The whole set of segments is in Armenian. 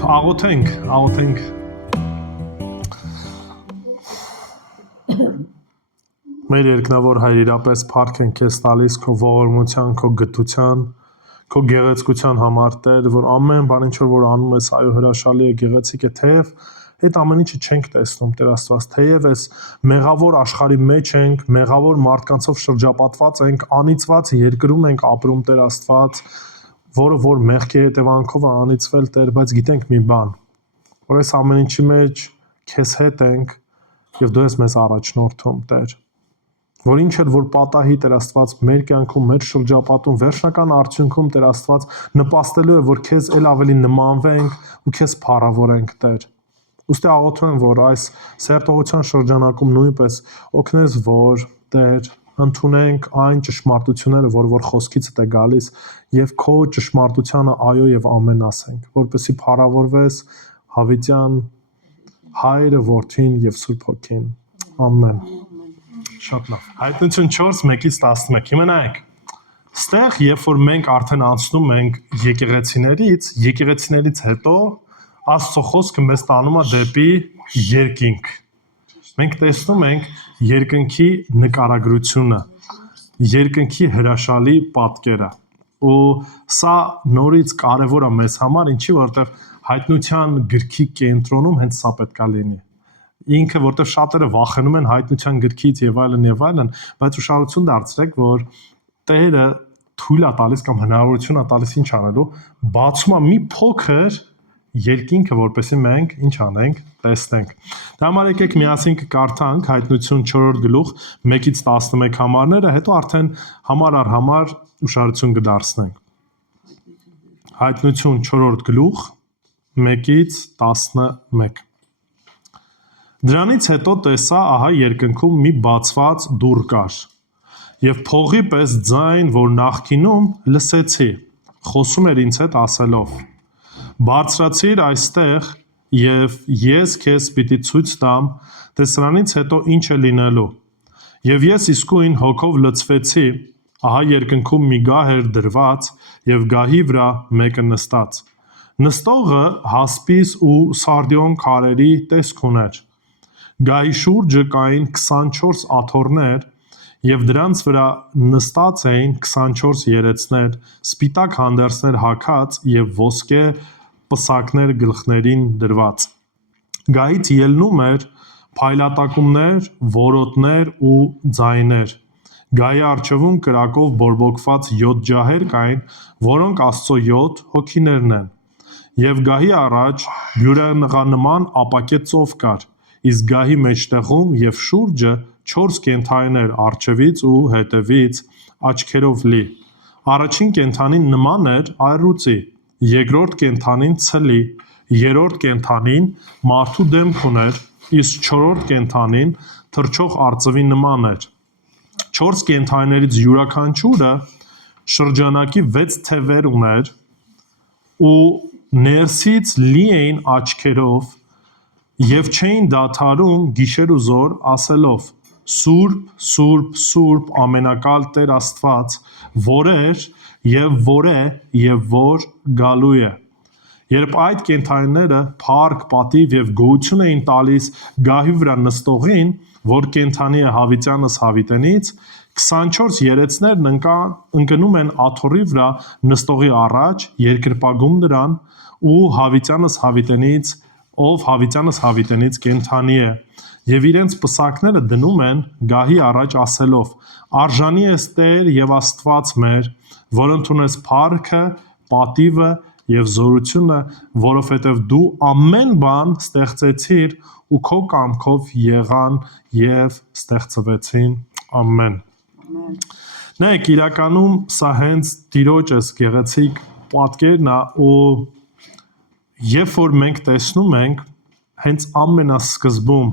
աղոթենք։ Մեր երկնավոր Հայր, իրապես փառք ենք քեզ տալիս քո ողորմության, քո գթության, քո գեղեցկության համար, Տեր, որ ամեն բան ինչ որ անում ես, այո, հրաշալի է, գեղեցիկ է, թեև այդ ամեն ինչը չենք տեսնում, Տեր Աստված, թեև այս մեղավոր աշխարհի մեջ ենք, մեղավոր մարդկանցով շրջապատված ենք, անիծված երկրում ենք ապրում, Տեր Աստված, որը որ մեղքի հետևանքով է անիծվել, Տեր, բայց գիտենք մի բան, որ այս ամեն ինչի մեջ քեզ հետ ենք եւ դու ես մեզ առաջնորդում, Տեր, որ ինչ էլ որ պատահի, Տեր Աստված, մեր կյանքում, մեր շրջապատում, վերջնական արդյունքում, Տեր Աստված, նպաստելու է, որ քեզ ել ավելի նմանվենք ու քեզ փառավորենք, Տեր։ Ուստի աղոթում եմ, որ այս սերտողության շրջանակում նույնպես օգնես, որ Տեր ընդունենք այն ճշմարտությունները, որ խոսքիցդ է գալիս եւ քո ճշմարտությանը այո եւ ամեն ասենք, որպեսզի փառավորվես Հավիտյան Հայրը, Որդին եւ Սուրբ Հոգին։ Ամեն։ Շատ լավ։ Հայտնություն 4:1-11։ Հիմնայք։ Ստեղ, երբ որ մենք արդեն անցնում ենք եկեղեցիներից հետո Աստծո խոսքը մեզ տանում է դեպի երկինք։ Մենք տեսնում ենք երկնքի նկարագրությունը, երկնքի հրաշալի պատկերը։ Ու սա նորից կարևոր է մեզ համար, ինչի որտեղ հայտնության գրքի կենտրոնում հենց սա պետք է լինի։ Ինքը որտեղ շատերը վախենում են հայտնության գրքից եւ այլն, բայց ուշադրություն դարձրեք, որ Տերը թույլ է տալիս կամ հնարավորություն է տալիս ինչ անելու, բացում է մի փոքր երկինքը, որպեսզի մենք ինչ անենք, տեսնենք։ Դա համար եկեք միասին կկարդանք Հայտնություն 4-րդ գլուխ 1-11 համարները, հետո արդեն համար առ համար ուշադրություն կդարձնենք։ Հայտնություն 4-րդ գլուխ 1-11։ Դրանից հետո տեսա, ահա երկնքում մի բացված դուռ կար, եւ փողի պես ձայն, որ նախկինում լսեցի, խոսում էր ինձ հետ ասելով. Բարձրացիր այստեղ եւ ես քեզ պիտի ցույց տամ, թե սրանից հետո ինչ է լինելու։ Եվ ես իսկույն հոգով լցվեցի, ահա երկնքում մի գահ էր դրված եւ գահի վրա մեկը նստած։ Նստողը հասպիս ու սարդիոն քարերի տեսք ուներ։ Գահի շուրջը կային 24 աթոռներ եւ դրանց վրա նստած էին 24 երեցներ, սպիտակ հանդերձներ հագած եւ ոսկե պսակներ գլխներին դրված։ Գահից ելնում էր փայլատակումներ, որոտներ ու ձայներ։ Գահի առջևում կրակով բորբոքված 7 ջահեր կային, որոնք Աստծո 7 հոգիներն են։ Եվ գահի առաջ բյուրեղնղանման ապակե ծով կար, իսկ գահի մեջտեղում եւ շուրջը 4 կենդանիներ առջևից ու հետևից աչքերով լի։ Առաջին կենդանին նման էր այռուցի, երկրորդ կենդանին ցլի, երրորդ կենդանին մարդու դեմք ուներ, իսկ չորրորդ կենդանին թռչող արծվի նման էր։ 4 կենդանիներից յուրաքանչյուրը շրջանակի 6 թևեր ուներ ու ներսից լի էին աչքերով եւ չէին դադարում գիշեր ու զոր ասելով. Սուրբ, Սուրբ, Սուրբ, ամենակալ Տեր Աստված, որ էր եւ որ է եւ որ գալու է։ Երբ այդ կենդանիները փառք, պատիվ եւ գոհություն էին տալիս գահի վրա նստողին, որ կենդանի է Հավիտյանս Հավիտենից, 24 երեցներն ընկնում են աթոռի վրա նստողի առաջ, երկրպագում նրան ու Հավիտյանս Հավիտենից, ով Հավիտյանս Հավիտենից կենդանի է, եւ իրենց պսակները դնում են գահի առաջ ասելով. Արժանի ես Տեր եւ Աստված մեր, որ ընդունես փառքը, պատիվը եւ զորությունը, որովհետեւ դու ամեն բան ստեղծեցիր ու քո կամքով եղան եւ ստեղծվեցին։ Ամեն։ Նայեք, իրականում սա հենց Տիրոջ էս գեղեցիկ պատկերն է ու երբ որ մենք տեսնում ենք, հենց ամենասկզբում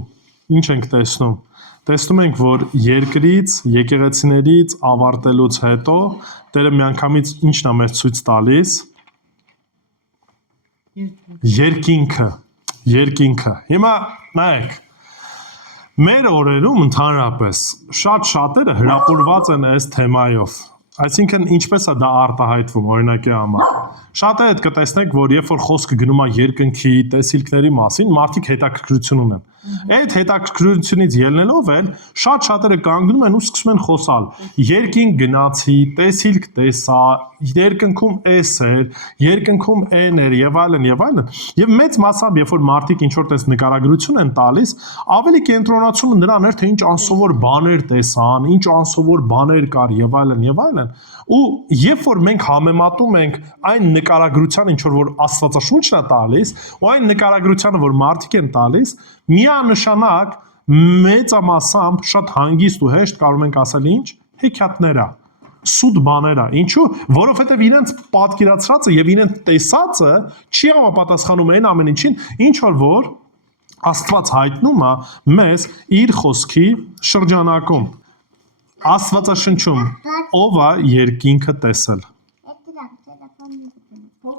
ինչ ենք տեսնում։ Տեսնում ենք, որ երկրից, եկեղեցիներից ավարտելուց հետո Տերը միանգամից ինչն է մեզ ցույց տալիս։ Երկինքը։ Հիմա նայեք, մեր օրերում ընդհանրապես շատ շատերը հրապուրված են այս թեմայով։ Այսինքն ինչպես է դա արտահայտվում օրինակի համար։ Շատերը կտեսնեք, որ երբ որ խոսքը գնում է երկնքի տեսիլքների մասին, մարդիկ հետաքրքրություն ունեն։ Այդ հետաքրքրությունից ելնելով էլ շատերը կանգնում են ու սկսում են խոսալ։ Երկինք գնացի, տեսիլք տեսա, երկնքում էս էր, երկնքում այն էր եւ այլն եւ այլն։ Եվ մեծ մասամբ երբ որ մարդիկ ինչ որ տես նկարագրություն են տալիս, ավելի կենտրոնացումը նրան էր, թե ինչ անսովոր բաներ տեսան, ինչ անսովոր բաներ կար եւ այլն եւ այլն։ Ու երբ որ մենք համեմատում ենք այն նկարագրության ինչ որ Աստվածաշունչն է տալիս, ու այն նկարագրությանը, որ մարդիկ են տալիս, միանշանակ մեծամասամբ շատ հանգիստ ու հեշտ կարող ենք ասել ինչ հեքիաթներ է, սուտ բաներ է։ Ինչու՞, որովհետև իրենց պատկերացրածը եւ իրենց տեսածը չի համապատասխանում այն ամեն ինչին, ինչ որ Աստված հայտնում է մեզ իր խոսքի շրջանակում։ Աստվածաշնչում ով է երկինքը տեսել։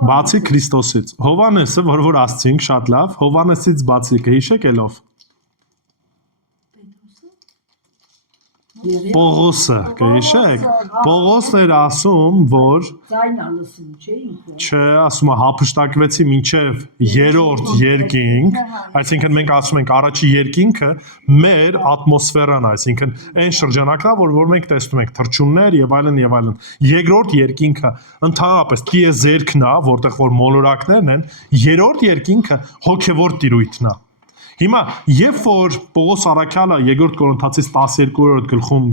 Բացի Քրիստոսից։ Հովանեսը, որ ասցինք շատ լավ, Հովանեսից բացի կհիշեք ելով։ Պողոսը, կհիշեք։ Պողոսն էր ասում, որ ձայնա լսում, չէ՞ ինքը։ Չէ, ասում է հափշտակվեցի մինչև երրորդ երկինք, այսինքն մենք ասում ենք առաջի երկինքը մեր ատմոսֆերան է, այսինքն այն շրջանակն է, որ մենք տեսնում ենք թռչուններ եւ այլն եւ այլն։ Երկրորդ երկինքը ընդհանրապես տիեզերքն է, որտեղ որ մոլորակներն են, երրորդ երկինքը հոգեվոր տիրույթն է։ Հիմա երբ որ Պողոս Առաքյալը երկրորդ Կորինթացիս 12-րդ գլխում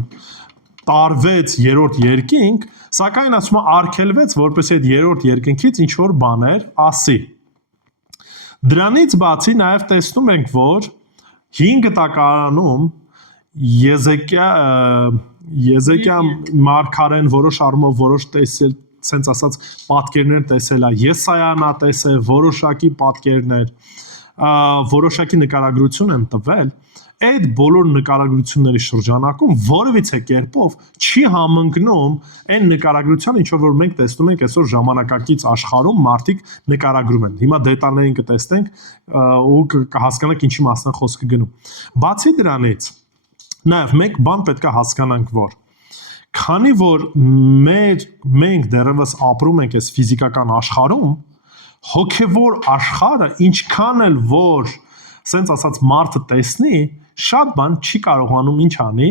տարվեց երրորդ երկինք, սակայն ասում է արգելվեց, որպեսզի այդ երրորդ երկինքից ինչ որ բաներ ասի։ Դրանից բացի նաև տեսնում ենք, որ 5 տակարանում Եզեկիա մարգարեն որոշ առումով որոշ տեսել, ցենց ասած պատկերներ տեսել է, Եսայանա տեսել որոշակի պատկերներ, որոշակի նկարագրություն են տվել, այդ բոլոր նկարագրությունների շրջանակում որևիցե կերպով չի համընկնում այն նկարագրության, ինչ որ մենք տեսնում ենք այսօր ժամանակակից աշխարհում մարդիկ նկարագրում են։ Հիմա դետալներին կտեսնենք ու կհասկանանք ինչի մասն է խոսքը գնում։ Բացի դրանից, նաև մեկ բան պետք է հասկանանք, որ քանի որ մենք դեռևս ապրում ենք այս ֆիզիկական աշխարհում, հոգևոր աշխարհը ինչքան էլ որ սենց ասած մարդը տեսնի, շատ բան չի կարողանում ինչ անի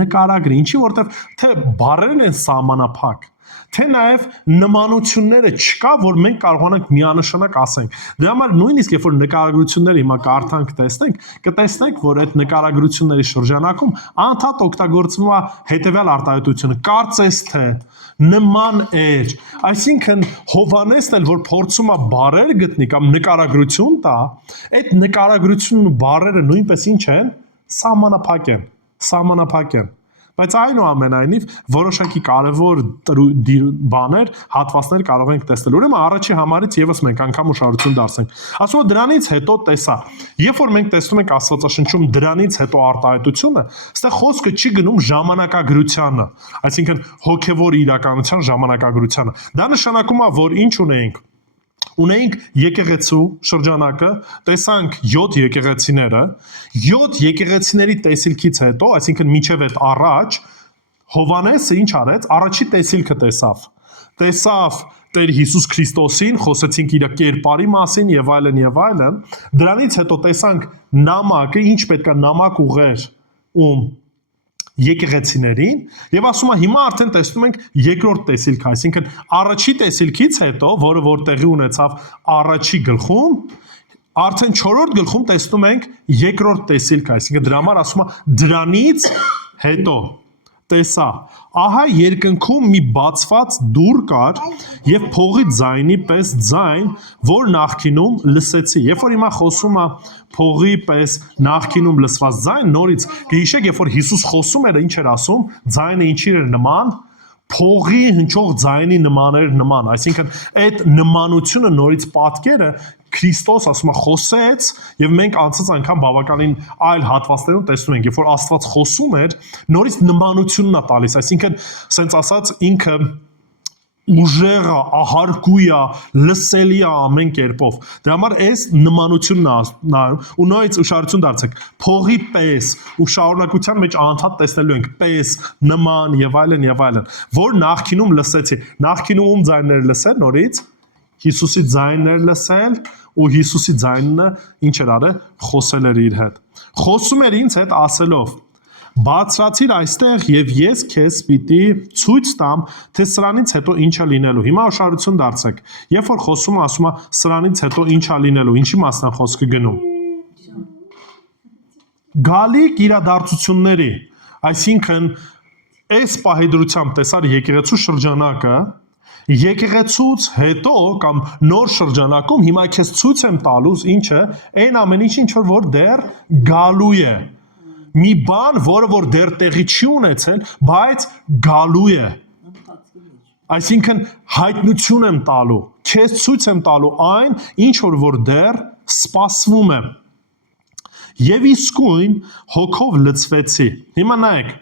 նկարագրի, ինչի որտեվ թե բառերն են սահմանափակ, թե նաև նմանությունները չկա, որ մենք կարողանանք միանշանակ ասենք։ Դրա համար նույնիսկ երբ որ նկարագրությունները հիմա կարդանք տեսնենք, կտեսնենք, որ այդ նկարագրությունների շրջանակում անդադ օգտագործվում է հետևյալ արտահայտությունը՝ կարծես թե, նման էր, այսինքն Հովանեսն էլ որ փորձում է բառեր գտնի կամ նկարագրություն տա, այդ նկարագրությունն ու բառերը նույնպես ինչ են, սահմանափակ են։ Բայց այնուամենայնիվ որոշակի կարևոր բաներ, հատվածներ կարող ենք տեսնել։ Ուրեմն առաջի համարից եւս մենք անգամ ուշադրություն դարձնենք։ Ասում եմ դրանից հետո տեսա։ Երբ որ մենք տեսնում ենք Աստվածաշնչում դրանից հետո արտահայտությունը, այստեղ խոսքը չի գնում ժամանակագրությանը, այսինքն հոգեվոր իրականության ժամանակագրությանը։ Դա նշանակում է, որ ինչ ունեինք եկեղեցու շրջանակը, տեսանք 7 եկեղեցիները, 7 եկեղեցիների տեսիլքից հետո, այսինքն մինչև այդ առաջ, Հովանեսը ինչ արեց, առաջի տեսիլքը տեսավ Տեր Հիսուս Քրիստոսին, խոսեցինք իր կերպարի մասին եւ այլն, դրանից հետո տեսանք նամակը, ինչ պետքա նամակ ուղեր եկեղեցիներին եւ ասում է հիմա արդեն տեսնում ենք երկրորդ տեսիլքը, այսինքն առաջի տեսիլքից հետո, որը որ տեղի ունեցավ առաջի գլխում, արդեն 4-րդ գլխում տեսնում ենք երկրորդ տեսիլքը, այսինքն դրա համար ասում է դրանից հետո տեսա, ահա երկնքում մի բացված դուռ կար եւ փողի ձայնի պես ձայն, որ նախկինում լսեցի։ Երբ որ հիմա խոսում է փողի պես նախկինում լսված ձայն, նորից գիշեք, երբ որ Հիսուս խոսում էր, ինչ էր ասում, ձայնը ինչի էր նման, փողի հնչող ձայնի նման, այսինքն այդ նմանությունը նորից պատկերը Քրիստոս ասում է խոսեց եւ մենք անցած անգամ բավականին այլ հատվածներում տեսնում ենք, երբ որ Աստված խոսում էր, նորից նմանությունն է տալիս, այսինքն սենց ասած ինքը ուժեղը, ահարկույա, լսելի է ամեն կերպով։ Դրա համար այս նմանությունն է նայում ու նույնից ուշադրություն դարձեք։ Փողի պես ու շարունակության մեջ անդադ տեսնելու ենք պես, նման եւ այլն եւ այլն, որ նախքինում լսեցի։ Նախքինում ում ձայներ լսել նորից Հիսուսի ձայներ լսել ու Հիսուսի ձայնը ինչ էր արել, խոսել էր իր հետ։ Խոսում էր ինձ հետ ասելով. Բացրացիր այստեղ եւ ես քեզ պիտի ցույց տամ, թե սրանից հետո ինչ է լինելու։ Հիմա ուշադրություն դարձեք։ Երբ որ խոսում ասում է սրանից հետո ինչ է լինելու, ինչի մասն է խոսքը գնում։ Գալիք իրադարձությունների, այսինքն այս պահեդրությամբ տեսար եկեղեցու շրջանակը, եկեղեցուց հետո կամ նոր շրջանակում հիմա քեզ ցույց եմ տալուս ինչը, այն ամեն ինչ որ դեռ գալու է։ Մի բան, որը որ դեռ տեղի չի ունեցել, բայց գալու է։ Այսինքն հայտնություն եմ տալու, քեզ ցույց եմ տալու այն, ինչ որ դեռ սպասվում է։ Եվ իսկույն հոգով լցվեցի։ Հիմա նայեք,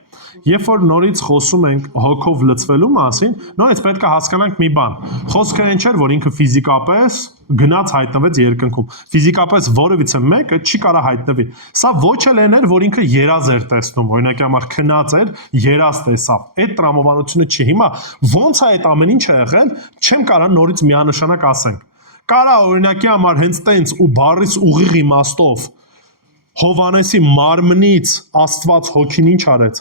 երբ որ նորից խոսում ենք հոգով լցվելու մասին, նորից պետք է հասկանանք մի բան։ Խոսքը այն չէր, որ ինքը ֆիզիկապես գնաց հայտնվեց երկնքում։ Ֆիզիկապես որևիցե մեկը չի կարող հայտնվի։ Սա ոչ էլ էր, որ ինքը երազ էր տեսնում, օրինակի համար քնած էր, երազ տեսավ։ Այդ տրամաբանությունը չի։ Հիմա ո՞նց է այդ ամեն ինչը եղել, չեմ կարող նորից միանշանակ ասենք։ Կարա օրինակի համար հենց տենց ու բառից ուղիղ իմաստով Հովանեսի մարմնից Աստված հոգին ինչ արեց,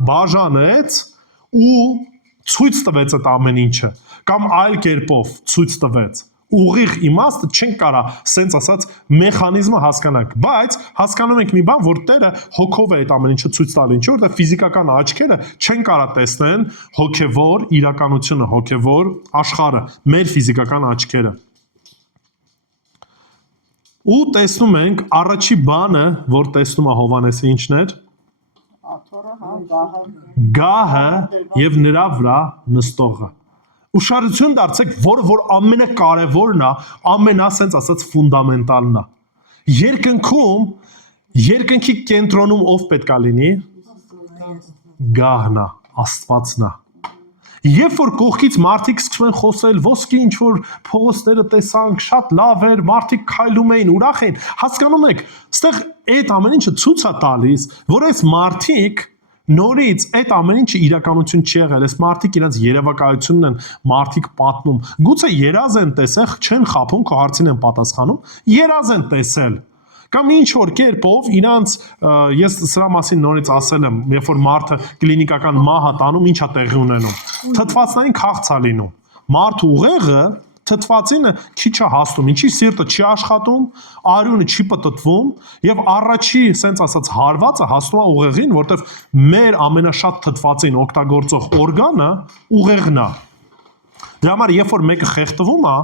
բաժանեց ու ցույց տվեց այդ ամեն ինչը, կամ այլ կերպով ցույց տվեց։ Ուղիղ իմաստը չենք կարա սենց ասած մեխանիզմը հասկանանք, բայց հասկանում ենք մի բան, որ Տերը հոգով է այդ ամեն ինչը ցույց տալու, ինչի որտեղ ֆիզիկական աչքերը չեն կարա տեսնեն հոգևոր իրականությունը, հոգևոր աշխարհը, մեր ֆիզիկական աչքերը։ Ու տեսնում ենք առաջի բանը, որ տեսնում է Հովանեսը ինչն էր, գահը եւ նրա վրա նստողը։ Ուշադրություն դարձեք, որ ամենակարևորն է, ամենասենց ասած ֆունդամենտալն է։ Երկնքում, երկնքի կենտրոնում ով պետք է լինի, գահն է, Աստվածն է։ Երբ որ կողքից մարդիկ սկսում են խոսել, ոսկի ինչ որ փողոցները տեսանք, շատ լավ էր, մարդիկ քայլում էին, ուրախ էին, հասկանում եք, այստեղ այդ ամեն ինչը ցույց է տալիս, որ այս մարդիկ նորից այդ ամեն ինչը իրականություն չի եղել, այս մարդիկ իրենց երևակայությունն են մարդիկ պատմում, գուցե երազ են տեսել, չեն խաբում, քո հարցին են պատասխանում, երազ են տեսել։ Կամ ինչ որ կերպով իրանց ես սրա մասին նորից ասել եմ, երբ որ մարդը կլինիկական մահ է տանում, ինչ է տեղի ունենում։ Թթվածնային քաղց է լինում։ Մարդ ուղեղը թթվածինը քիչ է հաստում, ինչի սիրտը չի աշխատում, արյունը չի պտտվում եւ առաջի, սենց ասած, հարվածը հասնում է ուղեղին, որտեվ մեր ամենաշատ թթվածին օգտագործող օրգանը ուղեղն է։ Դրա համար երբ որ մեկը խեղդվում է,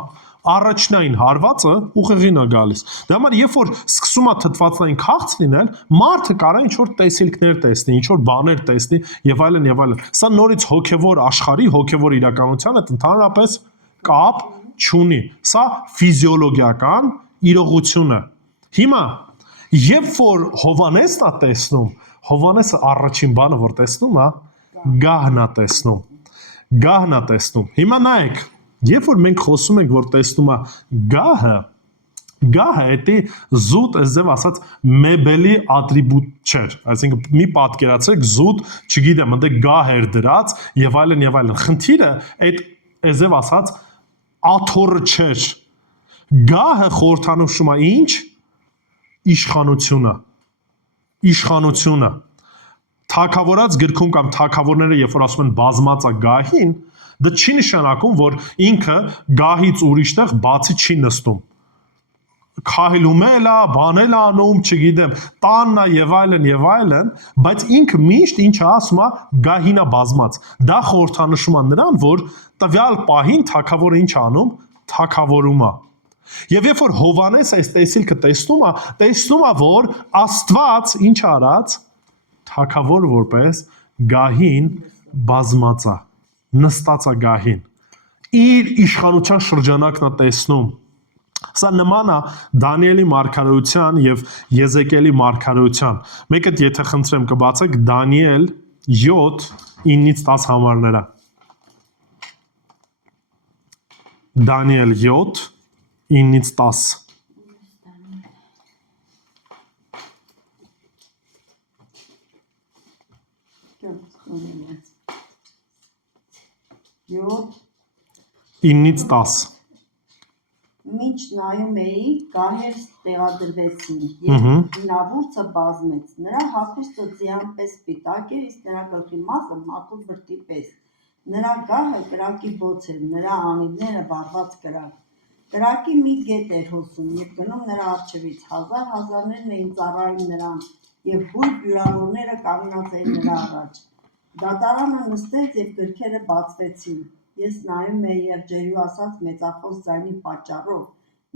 առաջնային հարվածը ուղեղին է գալիս։ Դրա համար երբ որ սկսում է թթվածնային քաղց լինել, մարդը կարա ինչ որ տեսիլքներ տեսնի, ինչ որ բաներ տեսնի եւ այլն եւ այլն։ Սա նորից հոգեվոր աշխարհի, հոգեվոր իրականության հետ ընդհանրապես կապ չունի։ Սա ֆիզիոլոգիական իրողություն է։ Հիմա երբ որ Հովանեսն է տեսնում, Հովանեսը առաջին բանը որ տեսնում է, գահն է տեսնում։ Գահն է տեսնում։ Հիմա նայեք, երբ որ մենք խոսում ենք, որ տեսնում է գահը դա զուտ այսպես ասած մեբելի ատրիբուտ չէր, այսինքն մի պատկերացրեք զուտ, չգիտեմ, ընդ գահ էր դրած եւ այլն եւ այլն։ Խնդիրը այդ այսպես ասած աթոռը չէր։ Գահը խորհրդանշում է ինչ, իշխանությունը։ Իշխանությունը։ Թագավորած գրքում կամ թագավորները երբ որ ասում են բազմած է գահին, դա չի նշանակում, որ ինքը գահից ուրիշտեղ բացի չի նստում։ Քայլում է, բանել է անում, չգիտեմ, տանն է եւ այլն, բայց ինքը միշտ ինչ ասում է, գահին է բազմած։ Դա խորհրդանշում է նրան, որ տվյալ պահին թագավորը ինչ անում, թագավորում է։ Եվ երբ որ Հովանես այս տեսիլքը տեսնում է, որ Աստված ինչ արած, թագավոր որպես գահին բազմած է, նստած է գահին, իր իշխանության շրջանակն է տեսնում։ Սա նման է Դանիելի մարգարեության եւ Եզեկիելի մարգարեության։ Մեկը եթե խնդրեմ կբացեք Դանիել 7:9-10 համարները։ Դանիել 7 9-ից 10 Յոթ 9-ից 10 Մինչ նայում էի, գահեր տեղադրվեցին և հինավուրցը բազմեց, նրա հագուստը ձյան պես սպիտակ էր, իսկ նրա գլխի մասը մատուռ բրդի պես, նրա գահը կրակի բոց էր, նրա անիվները վառված կրակ, կրակի մի գետ էր հոսում և գնում նրա առջևից, հազար հազարներն էին ծառայում նրան և հույր հյուրանորները կանգնած էին նրա առաջ, դատարանը նստեց և գրքերը բացվեցին, ես նայում էի եղջերու ասած մեծախոս ձայնի պատճառով,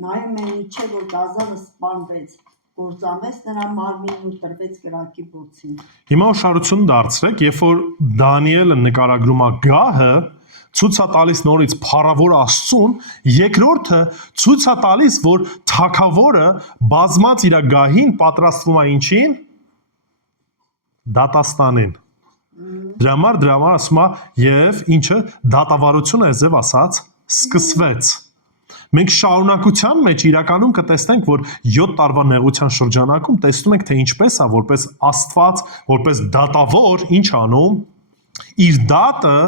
նայում էի մինչև որ գազանը սպանվեց, կործանվեց նրա մարմինն ու տրվեց կրակի բոցին։ Հիմա ուշադրություն դարձրեք, երբ որ Դանիելը նկարագրում է գահը, ցույց է տալիս նորից փառավոր Աստծուն, երկրորդը ցույց է տալիս, որ թագավորը բազմած իր գահին պատրաստվում է ինչին։ Դատաստանին։ Դրա համար ասում է եւ ինչը դատավարությունը այզև ասած սկսվեց։ Մենք շարունակության մեջ իրականում կտեսնենք, որ 7 տարվա նեղության շրջանակում տեսնում ենք, թե ինչպես է որպես Աստված, որպես դատավոր ինչ անում, իր դատը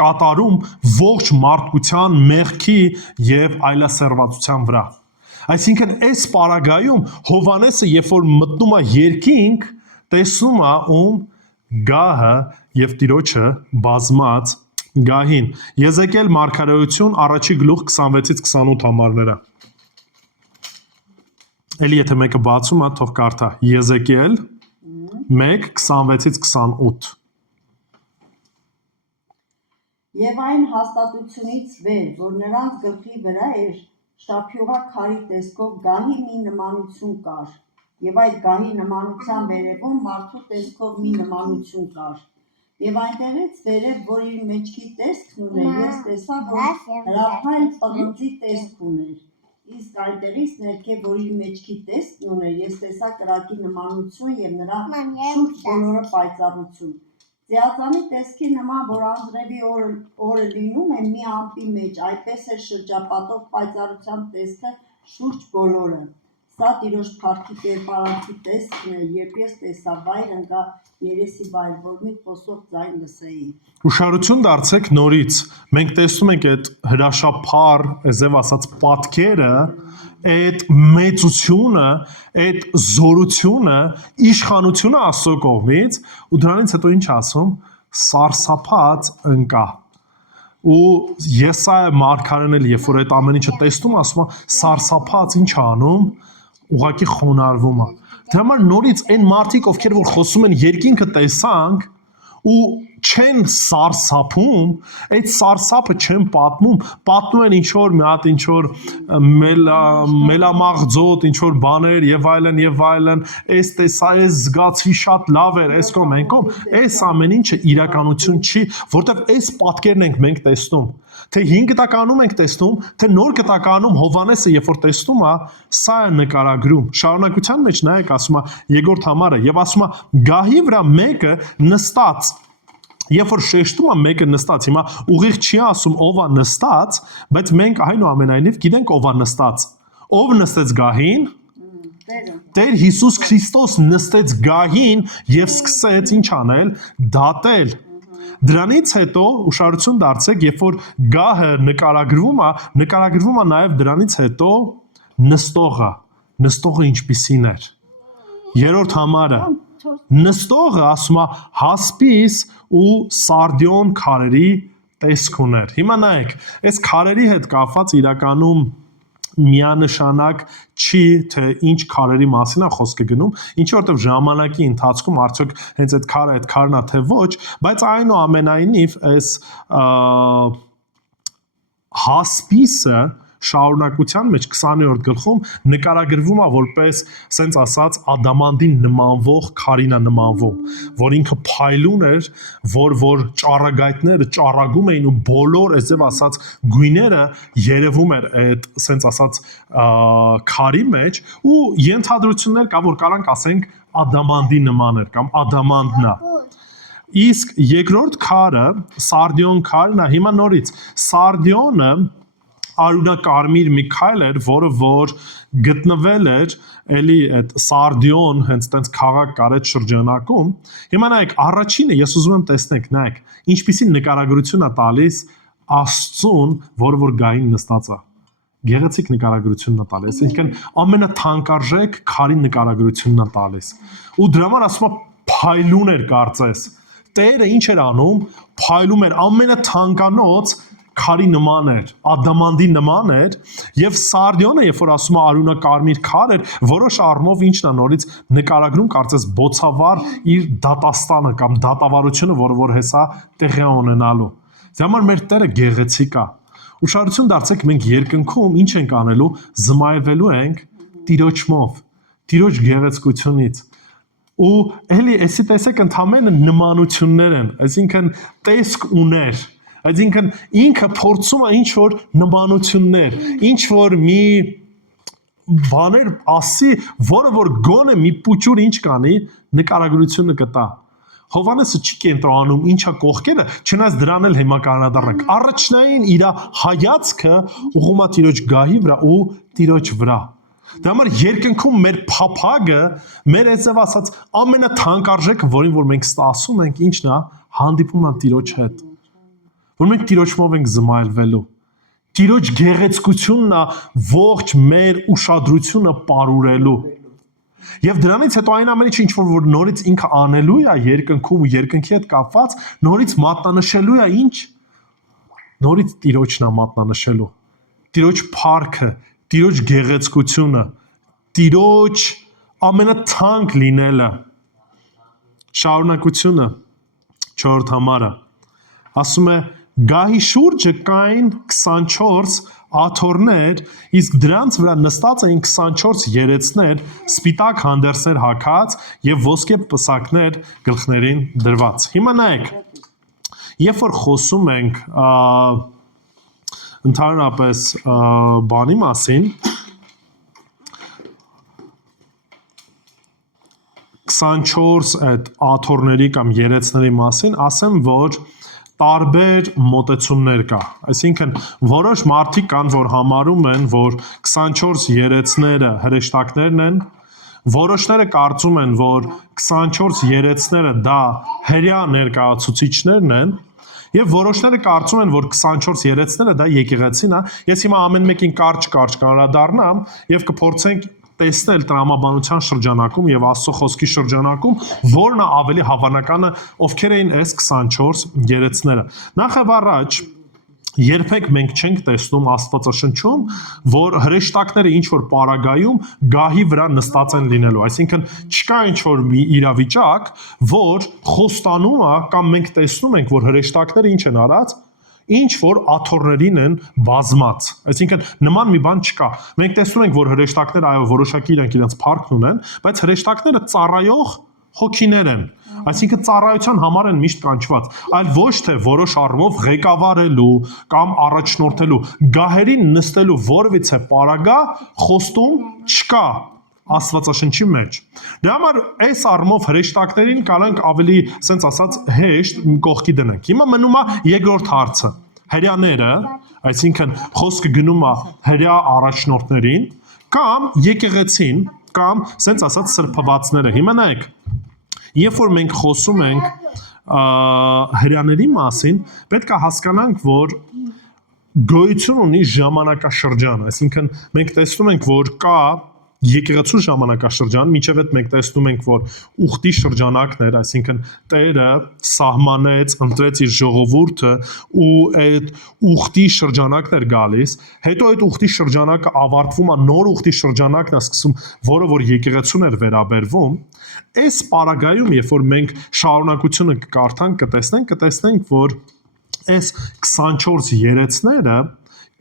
կատարում ողջ մարդկության մեղքի եւ այլասերվածության վրա։ Այսինքն այս պարագայում Հովհաննեսը երբ որ մտնում է երկինք, տեսնում է ում գահը եւ Տիրոջը բազմած գահին։ Եզեկիել մարգարեություն առաջի գլուխ 26-ից 28 համարները։ Էլի եթե մեկը բացում է, թող կարդա։ Եզեկիել 1 26-ից 28 Եվ այն հաստատությունից վեր, որ նրանց գլխի վրա էր, շափյուղա քարի տեսքով գահի մի նմանություն կար, եւ այդ գահի նմանության վերևում մարդու տեսքով մի նմանություն կար, եւ այնտեղից վերև, որ իր մեջքի տեսքն ուներ, ես տեսա, որ հրափայլ պղնձի տեսք ուներ, իսկ այնտեղից ներքև, որ իր մեջքի տեսքն ուներ, ես տեսա կրակի նմանություն եւ նրա շուրջ բոլորը պայծառություն։ Ձիածանի տեսքի նման, որ անձրևի օրը լինում է մի ամպի մեջ, այդպես էր շրջապատող պայծառության տեսքը շուրջ բոլորը։ Սա Տիրոջ փառքի կերպարանքի տեսքն է, երբ ես տեսա վայր ընկա երեսի վայր, որ մի խոսող ձայն լսեի։ Ուշադրություն դարձեք նորից, մենք տեսնում ենք այդ հրաշափառ, այսև ասած պատկերը, այդ մեծությունը, այդ զորությունը, իշխանությունը Աստծո կողմից, ու դրանից հետո ինչ ասում, սարսափած ընկա։ Ու Եսայա մարգարեն էլ երբ որ այդ ամեն ինչը տեսնում, ասում է սարսափած ինչ անում, ուղղակի խոնարհվում է։ Դրա համար նորից այն մարդիկ, ովքեր որ խոսում են երկինքը տեսանք ու չեն սարսափում, այդ սարսափը չեն պատմում են ինչ որ մի հատ ինչ որ մելամաղձոտ, ինչ որ բաներ եւ այլն, այս տեսա, այս զգացի շատ լավ էր, այս կողմ, այն կողմ, այս ամեն ինչը իրականություն չի, որտեվ այս պատկերն ենք մենք տեսնում։ Թե 5 գտականում ենք տեսնում, թե նոր գտականում Հովհաննեսը երբ որ տեսնում է, սա է նկարագրում։ Շարունակության մեջ նայեք, ասում է երկրորդ համարը եւ ասում է գահի վրա մեկը նստած։ Երբ որ շեշտում է մեկը նստած, հիմա ուղիղ չի ասում ով է նստած, բայց մենք այնուամենայնիվ գիտենք ով է նստած։ Ով նստեց գահին։ Տեր Հիսուս Քրիստոս նստեց գահին եւ սկսեց ինչ անել, դատել։ Դրանից հետո ուշադրություն դարձեք, երբ որ գահը նկարագրվում է նաև դրանից հետո նստողը ինչպիսին էր։ Երրորդ համարը նստողը ասում է հասպիս ու սարդիոն քարերի տեսք ուներ։ Հիմա նայեք, այս քարերի հետ կապված իրականում միանշանակ չի, թե ինչ քարերի մասին է խոսքը գնում, ինչի որտեղ ժամանակի ընթացքում արդյոք հենց այդ քարն է թե ոչ, բայց այնուամենայնիվ այս հասպիսը շարունակության մեջ 20-րդ գլխում նկարագրվում է որպես սենց ասած ադամանդին նմանվող քարին է նմանվում, որ ինքը փայլուն էր, որ ճառագայթները ճառագում էին ու բոլոր այսպես ասած գույները երևում էր այդ սենց ասած քարի մեջ ու ենթադրություններ կա, որ կարանք ասենք ադամանդի նման էր կամ ադամանդն է։ Իսկ երկրորդ քարը սարդիոն քարն է, հիմա նորից սարդիոնը արյունակարմիր մի քայլ էր, որը որ գտնվել էր էլի այդ Սարդիոն հենց տենց քաղաք կար այդ շրջանակում։ Հիմա նայեք, առաջինը ես ուզում եմ տեսնեք, նայեք, ինչպիսի նկարագրություն է տալիս Աստծուն, որը որ գային նստած է։ Գեղեցիկ նկարագրությունն է տալիս, այսինքն ամենաթանկարժեք քարի նկարագրությունն է տալիս։ Ու դրա համար ասում է փայլուն էր կարծես։ Տերը ինչ էր անում, փայլում էր ամենաթանկանոց քարի նման էր, ադամանդի նման էր, եւ Սարդիոնը, երբ որ ասում է արյունակարմիր քար էր, որոշ առումով ինչն է նորից նկարագրում կարծես բոցավառ իր դատաստանը կամ դատավարությունը, որը որ հեսա տեղի ունենալու։ Դրա համար մեր Տերը գեղեցիկ է։ Ուշադրություն դարձեք, մենք երկնքում ինչ ենք անելու, զմայրվելու ենք Տիրոջմով, Տիրոջ գեղեցկությունից։ Ու էլի էսի տեսեք ընդամենը նմանություններ են, այսինքն տեսք ուներ, այսինքն ինքը փորձում է ինչ որ նմանություններ, ինչ որ մի բաներ ասի, որը որ գոնե մի փուճուր ինչ կանի, նկարագրությունը կտա։ Հովանեսը չի կենտրոնանում ինչա կողքերը, չնայած դրան էլ հիմա կանադառնանք։ Առաջնային իր հայացքը ուղղում է Տիրոջ գահի վրա ու Տիրոջ վրա։ Դա համար երկնքում մեր փափագը, մեր այսով ասած ամենաթանկարժեքը, որին որ մենք ստասում ենք, ինչն է, հանդիպում է Տիրոջ հետ։ Որ մենք Տիրոջով ենք զմայլվելու։ Տիրոջ գեղեցկությունն է ողջ մեր ուշադրությունը պարուրելու։ Եվ դրանից հետո այն ամենը ինչ որ նորից ինքը անելու է երկնքում ու երկնքի հետ կապված, նորից մատնանշելու է ինչ։ Նորից Տիրոջն է մատնանշելու։ Տիրոջ փառքը, Տիրոջ գեղեցկությունը, Տիրոջ ամենաթանկ լինելը։ Շարունակությունը 4 համարը ասում է գահի շուրջը կային 24 աթոռներ, իսկ դրանց վրա նստած էին 24 երեցներ, սպիտակ հանդերձներ հագած եւ ոսկե պսակներ գլխներին դրված։ Հիմա նայեք, երբ որ խոսում ենք ընդհանրապես բանի մասին, 24 այդ աթոռների կամ երեցների մասին, ասեմ, որ տարբեր մոտեցումներ կա։ Այսինքն որոշ մարդիկ կան, որ համարում են, որ 24 երեցները հրեշտակներն են, որոշները կարծում են, որ 24 երեցները դա հրյա ներկայացուցիչներն են, եւ որոշները կարծում են, որ 24 երեցները դա եկեղեցին է։ Ես հիմա ամեն մեկին կարճ կանրադառնամ եւ կփորձենք տեսնել տրամաբանության շրջանակում եւ Աստծո խոսքի շրջանակում, որն է ավելի հավանականը, ովքեր էին այս 24 երեցները։ Նախ եւ առաջ երբեք մենք չենք տեսնում Աստվածաշնչում, որ հրեշտակները ինչ որ պարագայում գահի վրա նստած են լինելու, այսինքն չկա ինչ որ մի իրավիճակ, որ խոստանում է կամ մենք տեսնում ենք, որ հրեշտակները ինչ են արած, ինչ որ աթոռներին են բազմած, այսինքն նման մի բան չկա։ Մենք տեսնում ենք, որ հրեշտակները այո որոշակի իրենց փառքն ունեն, բայց հրեշտակները ծառայող հոգիներ են, այսինքն ծառայության համար են միշտ կանչված, այլ ոչ թե որոշ առումով ղեկավարելու կամ առաջնորդելու, գահերին նստելու որևիցե պարագա խոստում չկա Աստվածաշնչի մեջ։ Դրա համար այս առումով հրեշտակներին կարանք ավելի, ասենց ասած, հեշտ կողքի դնենք։ Հիմա մնում է երկրորդ հարցը։ Հրյաները, այսինքն խոսքը գնում է հրյա առաջնորդներին կամ եկեղեցին կամ ասենց ասած սրբվածները։ Հիմա նայեք, երբ որ մենք խոսում ենք հրյաների մասին, պետք է հասկանանք, որ գոյություն ունի ժամանակաշրջան, այսինքն մենք տեսնում ենք, որ կա եկեղեցու ժամանակաշրջան, մինչև այդ մենք տեսնում ենք, որ ուխտի շրջանակներ, այսինքն Տերը սահմանեց, ընտրեց իր ժողովուրդը ու այդ ուխտի շրջանակներ գալիս, հետո այդ ուխտի շրջանակը ավարտվում է, նոր ուխտի շրջանակն է սկսում, որը որ եկեղեցուն էր վերաբերվում, այս պարագայում, երբ որ մենք շարունակությունը կկարդանք, կտեսնենք, որ այս 24 երեցները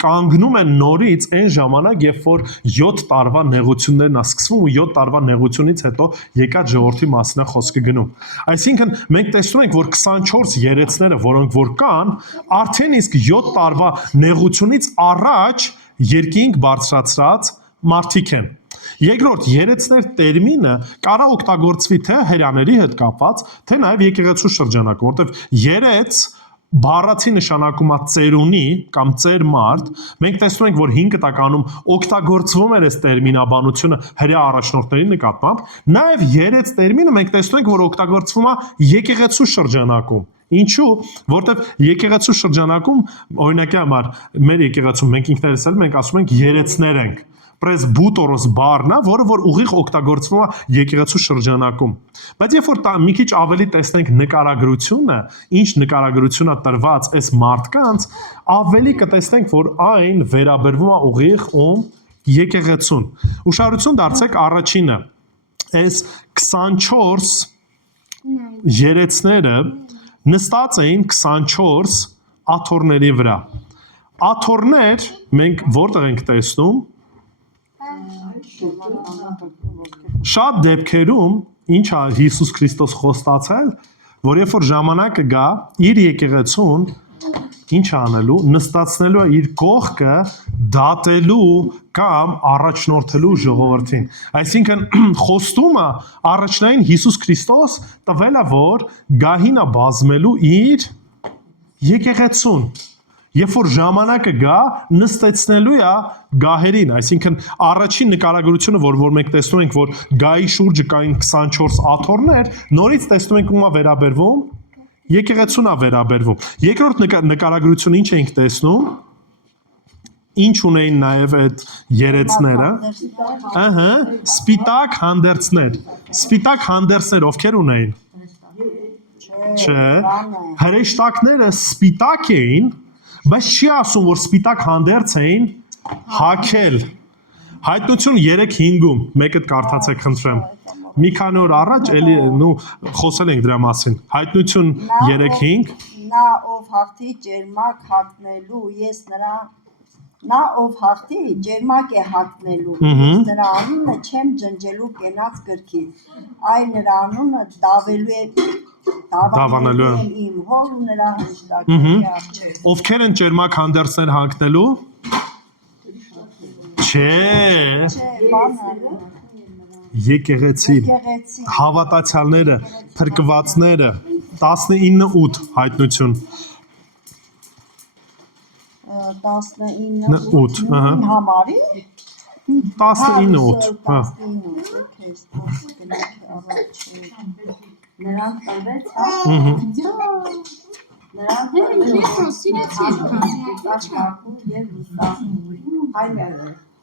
կանգնում են նորից այն ժամանակ, երբ որ 7 տարվա նեղություններն է սկսվում ու 7 տարվա նեղությունից հետո եկած ժողովրդի մասին է խոսքը գնում։ Այսինքն մենք տեսնում ենք, որ 24 երեցները, որոնք որ կան, արդեն իսկ 7 տարվա նեղությունից առաջ երկինք բարձրացրած մարդիկ են։ Երկրորդ երեցներ տերմինը կարող օգտագործվի թե հրյաների հետ կապված, թե նաև եկեղեցու շրջանակում, որտեղ երեց բառացի նշանակում է ծերունի կամ ծեր մարդ, մենք տեսնում ենք, որ 5 տականում օգտագործվում էր այս տերմինաբանությունը հրեա առաջնորդների նկատմամբ, նաև երեց տերմինը մենք տեսնում ենք, որ օգտագործվում է եկեղեցու շրջանակում։ Ինչու՞, որտեղ եկեղեցու շրջանակում, օրինակի համար, մեր եկեղեցում մենք ինքներս էլ մենք ասում ենք երեցներ ենք։ Պրեսբուտորոս բառն է, որը որ ուղիղ օգտագործվում է եկեղեցու շրջանակում։ Բայց երբ որ մի քիչ ավելի տեսնենք նկարագրությունը, ինչ նկարագրություն է տրված այս մարդկանց, ավելի կտեսնենք, որ այն վերաբերվում է ուղիղ ում եկեղեցուն։ Ուշադրություն դարձեք առաջինը։ Այս 24 երեցները նստած էին 24 աթոռների վրա։ Աթոռներ մենք որտեղ ենք տեսնում։ Շատ դեպքերում ինչ է Հիսուս Քրիստոս խոստացել, որ երբ որ ժամանակը գա, իր եկեղեցուն ինչ անելու, նստացնելու է իր կողքը դատելու կամ առաջնորդելու ժողովրդին։ Այսինքն խոստումը առաջնային Հիսուս Քրիստոս տվել է, որ գահին է բազմելու իր եկեղեցուն։ Երբ որ ժամանակը գա, նստեցնելու է գահերին, այսինքն առաջին նկարագրությունը, որ մենք տեսնում ենք, որ գահի շուրջը կային 24 աթոռներ, նորից տեսնում ենք ումա վերաբերվում, եկեղեցուն է վերաբերվում։ Երկրորդ նկարագրությունը ինչ ենք տեսնում, ինչ ունեին նաև այդ երեցները, սպիտակ հանդերձներ։ Սպիտակ հանդերձներ ովքեր ունեին։ Չէ, հրեշտակները սպիտակ էին, բայց չի ասում, որ սպիտակ հանդերձ էին հագել։ Հայտնություն 3:5-ում, մեկը կարդացեք խնդրեմ։ Մի քանի օր առաջ էլի խոսել ենք դրա մասին։ Հայտնություն 3:5 Նա ով հաղթի ջերմակ հագնելու, ես նրա Նա ով հաղթի ջերմակ է հագնելու, ես նրա անունը չեմ ջնջելու կենաց գրքից, այլ նրա անունը դավանելու եմ իմ հոր ու նրա հրեշտակների առջև։ Ովքեր են ջերմակ հանդերձներ հագնելու։ Չէ, եկեղեցի, հավատացյալները, փրկվածները, 19:8 հայտնություն։ 19:8 համարի 19:8 նրան տվեց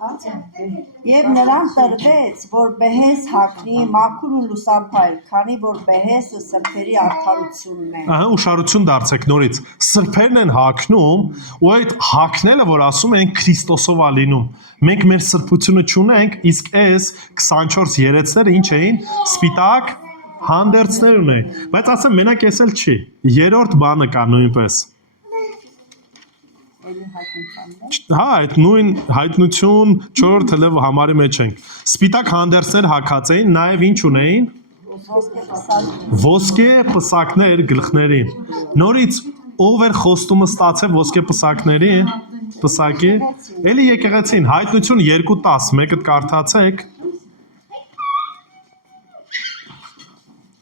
Եվ նրան տրվեց, որ բեհես հագնի մաքուր ու լուսափայլ, քանի որ բեհեսը սրբերի արդարությունն է։ Ուշադրություն դարձեք նորից։ Սրբերն են հագնում, ու այդ հագնելը, որ ասում են Քրիստոսով է լինում։ Մենք մեր սրբությունը չունենք, իսկ այս 24 երեցները ինչ էին։ Սպիտակ հանդերձներ ունեին։ Բայց ասեմ, մենակ էս էլ չի։ Երրորդ բանը կա նույնպես։ Հա, այդ նույն հայտնություն 4 թվով համարի մեջ ենք։ Սպիտակ հանդերձներ հագած էին, նաև ինչ ունեին։ Ոսկե պսակներ գլխներին։ Նորից ով էր խոստումը ստացել ոսկե պսակների, պսակի։ Էլի եկեղեցին, հայտնություն 2:10, մեկը կարդացեք։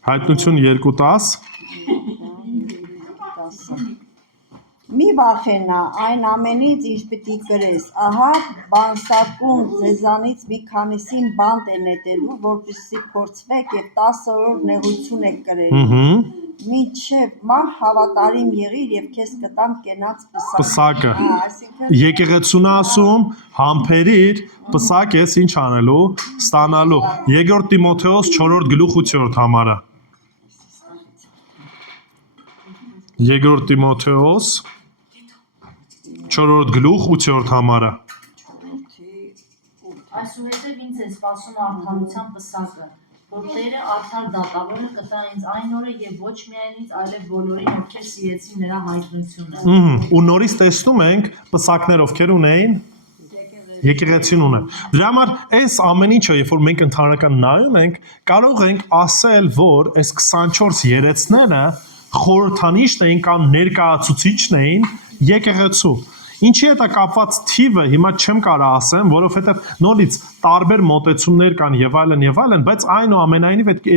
Հայտնություն 2:10 Մի վախենա այն ամենից, ինչ պիտի կրես, ահա բանսակուն ձեզանից մի քանիսին բանտ է նետելու, որպեսզի փորձվեք եւ 10 օր նեղություն եք կրելու։ Մինչև մահ հավատարիմ եղիր եւ քեզ կտամ կենաց պսակը։ Եկեղեցուն ասում, համբերիր, պսակ ես ինչ անելու, ստանալու։ 2 Տիմոթեոս 4:8 համարը։ 2 Տիմոթեոս 4:8 համարը։ Այսուհետև ինձ է սպասում արդարության պսակը, որ Տերը արդար դատավորը կտա ինձ այն օրը եւ ոչ միայն ինձ, այլև բոլորին, ովքեր սիրեցին նրա հայտնությունը։ Ու նորից տեսնում ենք պսակներ ովքեր ունեին եկեղեցին ունեն։ Դրա համար այս ամեն ինչը, երբ որ մենք ընդհանրական նայում ենք, կարող ենք ասել, որ այս 24 երեցները խորհրդանիշն էին կամ ներկայացուցիչն էին եկեղեցու։ Ինչի հետ է կապված թիվը, հիմա չեմ կարող ասեմ, որովհետև նորից տարբեր մոտեցումներ կան եւ այլն, բայց այնուամենայնիվ այդ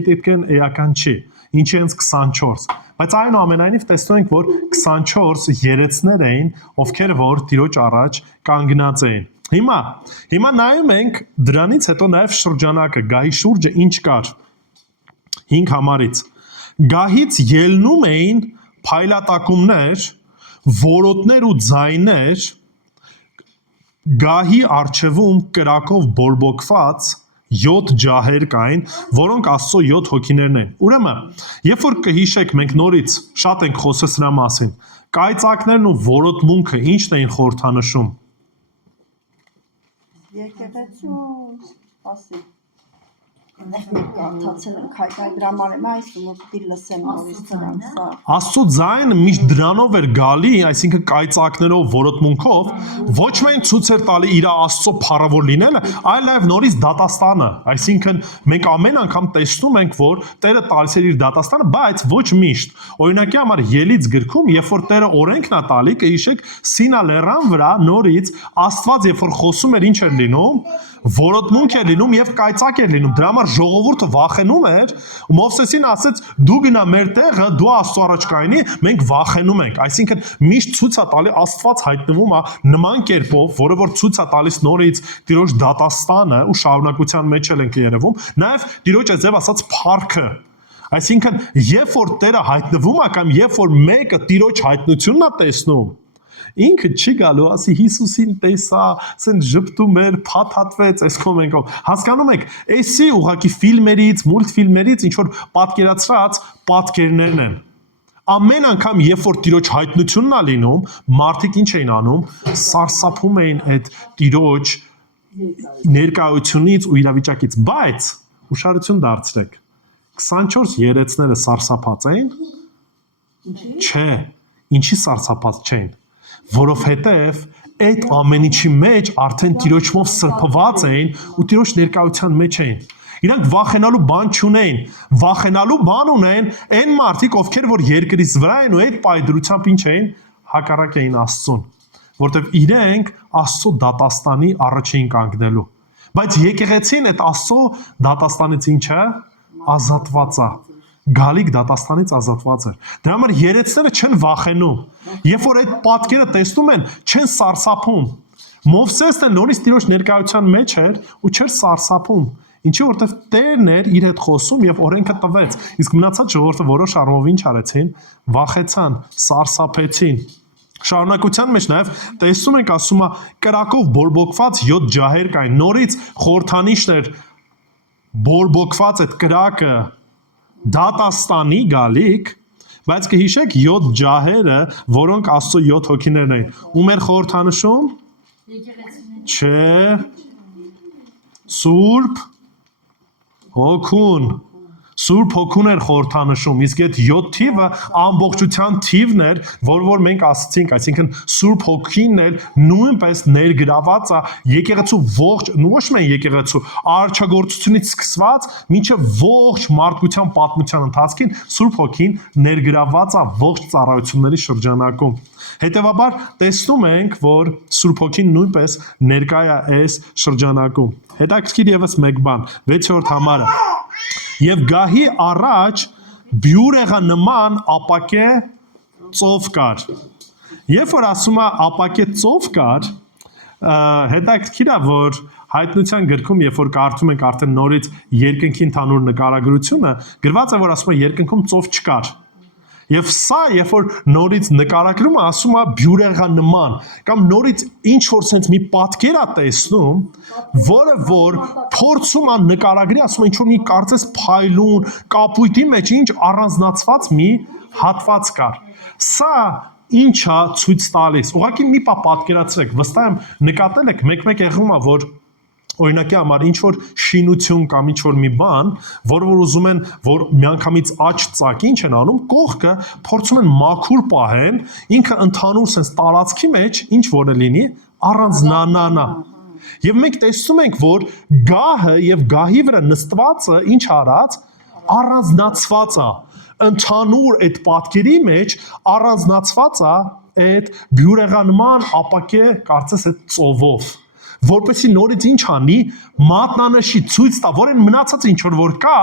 էական չի։ ինչի հենց 24, բայց այնուամենայնիվ տեսնում ենք, որ 24 երեցներ էին, ովքեր որ Տիրոջ առաջ կանգնած էին։ Հիմա նայում ենք դրանից հետո նաև շրջանակը, գահի շուրջը ինչ կար։ 5 համարից։ Գահից ելնում էին փայլատակումներ, որոտներ ու ձայներ, գահի առջևում կրակով բորբոքված 7 ջահեր կային, որոնք Աստծո 7 հոգիներն են։ Ուրեմն, երբ որ կհիշեք, մենք նորից շատ ենք խոսել սրա մասին, կայծակներն ու որոտմունքը ինչն էին խորհրդանշում։ Եկեղեցու ասի կարդացել ենք հայտ այդ դրամար եմ այսում որ պիտի լսեմ նորից դրանք սա Աստծո ձայնը միշտ դրանով էր գալի, այսինքն կայծակներով, որոտմունքով, ոչ միայն ցույց էր տալի իր Աստծո փառավոր լինելը, այլ նաև նորից դատաստանը, այսինքն մենք ամեն անգամ տեսնում ենք, որ Տերը տալիս է իր դատաստանը, բայց ոչ միշտ։ Օրինակի համար Ելից գրքում, երբ որ Տերը օրենքն է տալի, կհիշեք Սինա լեռան վրա նորից Աստված երբ որ խոսում էր, ինչ էր լինում, որոտմունք էր լինում եւ կայծակ էր լինում։ Դրա համար ժողովուրդը վախենում էր, ու Մովսեսին ասեց՝ դու գնա մեր տեղը, դու Աստծո առաջ կայնի, մենք վախենում ենք։ Այսինքն միշտ ցույց է տալի Աստված հայտնվում է նման կերպով, որը որ ցույց է տալիս նորից Տիրոջ դատաստանը ու շարունակության մեջ էլ ենք երևում, նաեւ Տիրոջ այդպես ասած փառքը։ Այսինքն, երբ որ Տերը հայտնվում է կամ երբ որ մեկը Տիրոջ հայտնությունն է տեսնում, ինքը չի գալու, ասի Հիսուսին տեսա, ասեն ժպտում էր, փաթաթվեց, այսքան մենքով։ Հասկանում եք, էսի ուղղակի ֆիլմերից, մուլտֆիլմերից ինչ որ պատկերացրած պատկերներն են։ Ամեն անգամ, երբ որ Տիրոջ հայտնությունն է լինում, մարդիկ ինչ էին անում, սարսափում էին այդ Տիրոջ ներկայությունից ու իրավիճակից, բայց ուշադրություն դարձրեք։ 24 երեցները սարսափած էին։ Չէ, ինչի սարսափած չէին, որովհետև այդ ամեն ինչի մեջ արդեն Տիրոջով սրբված էին ու Տիրոջ ներկայության մեջ էին։ Իրանք վախենալու բան չունեին, վախենալու բան ունեն այն մարդիկ, ովքեր որ երկրից վրա են ու այդ պայդրությամբ ինչ էին, հակառակ էին Աստծուն, որովհետև իրենք Աստծո դատաստանի առաջ էին կանգնելու։ Բայց եկեղեցին այդ Աստծո դատաստանից ինչ է, ազատված է, գալիք դատաստանից ազատված էր։ Դրա համար երեցները չեն վախենում, երբ որ այդ պատկերը տեսնում են, չեն սարսափում։ Մովսեսն նորից Տիրոջ ներկայության մեջ էր ու չէր սարսափում, ինչի որովհետև Տերն էր իր հետ խոսում եւ օրենքը տվեց, իսկ մնացած ժողովուրդը որոշ առումով ինչ արեցին, վախեցան, սարսափեցին։ Շարունակության մեջ նաև տեսնում ենք, ասում է, կրակով բորբոքված 7 ջահեր կային, նորից խորհրդանիշն էր բորբոքված այդ կրակը դատաստանի գալիք, բայց կհիշեք 7 ջահերը, որոնք Աստծո 7 հոգիներն էին։ Ում էր խորհրդանշում։ Չէ, Սուրբ Հոգուն։ Սուրբ Հոգուն էր խորհրդանշում, իսկ այդ 7 թիվը ամբողջության թիվն էր, որ մենք ասացինք, այսինքն Սուրբ Հոգին էլ նույնպես ներգրաված է եկեղեցու ողջ, ոչ միայն եկեղեցու, արարչագործությունից սկսված մինչև ողջ մարդկության պատմության ընթացքին Սուրբ Հոգին ներգրաված է ողջ ծառայությունների շրջանակում։ Հետևաբար տեսնում ենք, որ Սուրբ Հոգին նույնպես ներկա է այս շրջանակում։ Հետաքրքիր եւս մեկ բան, 6-րդ համարը։ Եվ գահի առաջ բյուրեղանման ապակե ծով կար։ Երբ որ ասում է ապակե ծով կար, հետաքրքիր է, որ հայտնության գրքում, երբ որ կարդում ենք արդեն նորից երկնքի ընդհանուր նկարագրությունը, գրված է, որ ասում է երկնքում ծով չկար։ Եվ սա, երբ որ նորից նկարագրում է, ասում է բյուրեղանման, կամ նորից ինչ որ sense մի պատկեր է տեսնում, որը որ փորձում է նկարագրի, ասում է ինչ որ մի կարծես փայլուն, կապույտի մեջ ինչ առանձնացված մի հատված կար։ Սա ինչ է ցույց տալիս։ Ուղղակի մի պա պատկերացրեք, վստահ եմ նկատել եք, մեկ-մեկ եղում է, որ օրինակի համար ինչ որ շինություն կամ ինչ որ մի բան, որ ուզում են, որ միանգամից աճ ծակի, ինչ են անում, կողքը փորձում են մաքուր պահեն, ինքը ընդհանուր sense տարածքի մեջ ինչ որ լինի, առանձնանա։ Եվ մենք տեսնում ենք, որ գահը եւ գահի վրա նստվածը ինչ արած, առանձնացված է, ընդհանուր այդ պատկերի մեջ առանձնացված է այդ բյուրեղանման ապակե կարծես այդ ծովով, որպեսզի նորից ինչ անի, մատնանշի ցույց տա, որ այն մնացած ինչ որ կա,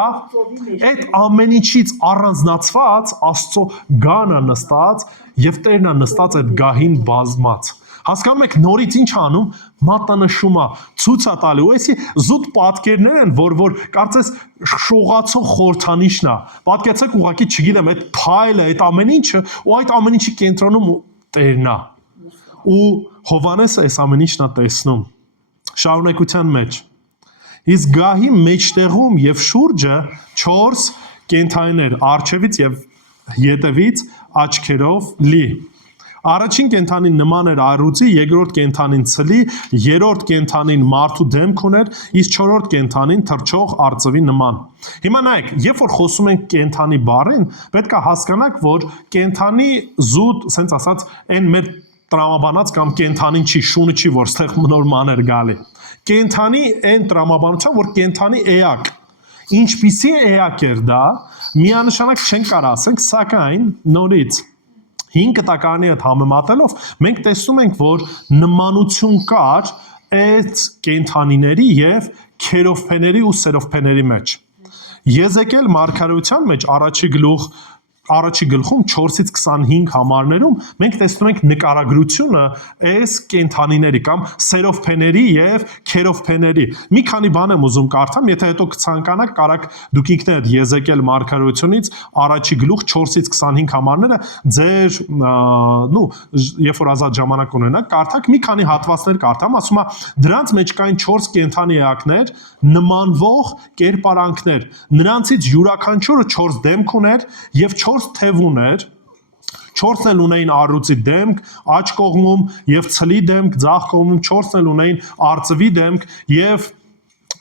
այդ ամեն ինչից առանձնացված Աստծո գանը նստած եւ Տերն է նստած այդ գահին բազմած։ Հասկանում եք նորից ինչ անում, մատնանշում է, ցույց է տալու, այսի զուտ պատկերներ են, որ կարծես շողացող խորհրդանիշն է։ Պատկերացեք ուղղակի չգիտեմ, այդ փայլը, այդ ամեն ինչը, ու այդ ամեն ինչի կենտրոնում Տերն է։ Ու Հովհաննեսը այս ամեն ինչն է տեսնում։ Շարունակության մեջ։ Իսկ գահի մեջտեղում եւ շուրջը 4 կենդանիներ, արջևից եւ ետևից աչքերով լի։ Առաջին կենդանին նման էր առյուծի, երկրորդ կենդանին ցլի, երրորդ կենդանին մարդու դեմք ուներ, իսկ չորրորդ կենդանին թռչող արծվի նման։ Հիմա նայեք, երբ որ խոսում ենք կենդանի բառին, պետք է հասկանաք, որ կենդանի զուտ, ասենց ասած, այն մեր տրամաբանած կամ կենդանին չի, շունը չի, որ ստեղ նոր մաներ գալի։ Կենդանի այն տրամաբանության, որ կենդանի էակ։ Ինչպիսի էակ էր դա, միանշանակ չենք կարող ասենք, սակայն նորից 5 տականի հետ համեմատելով մենք տեսնում ենք, որ նմանություն կար այդ կենդանիների եւ քերովբեների ու սերովբեների մեջ։ Եզեկիել մարգարեության մեջ առաջի գլխում 4-ից 25 համարներում մենք տեսնում ենք նկարագրությունը այս կենդանիների կամ սերովբեների եւ քերովբեների։ Մի քանի բան եմ ուզում կարդամ, եթե հետո կցանկանաք, կարաք դուք ինքներդ Եզեկիել մարգարեությունից առաջի գլուխ 4-ից 25 համարները ձեր երբ որ ազատ ժամանակ ունենաք, կարդաք, մի քանի հատվածներ կարդամ, ասում է դրանց մեջ կային 4 կենդանի էակներ, նմանվող կերպարանքներ։ Նրանցից յուրաքանչյուրը 4 դեմք ուներ եւ 4 թև ուներ, 4-ն էլ ունեին առյուծի դեմք, աջ կողմում եւ ցլի դեմք, ձախ կողմում 4-ն էլ ունեին արծվի դեմք եւ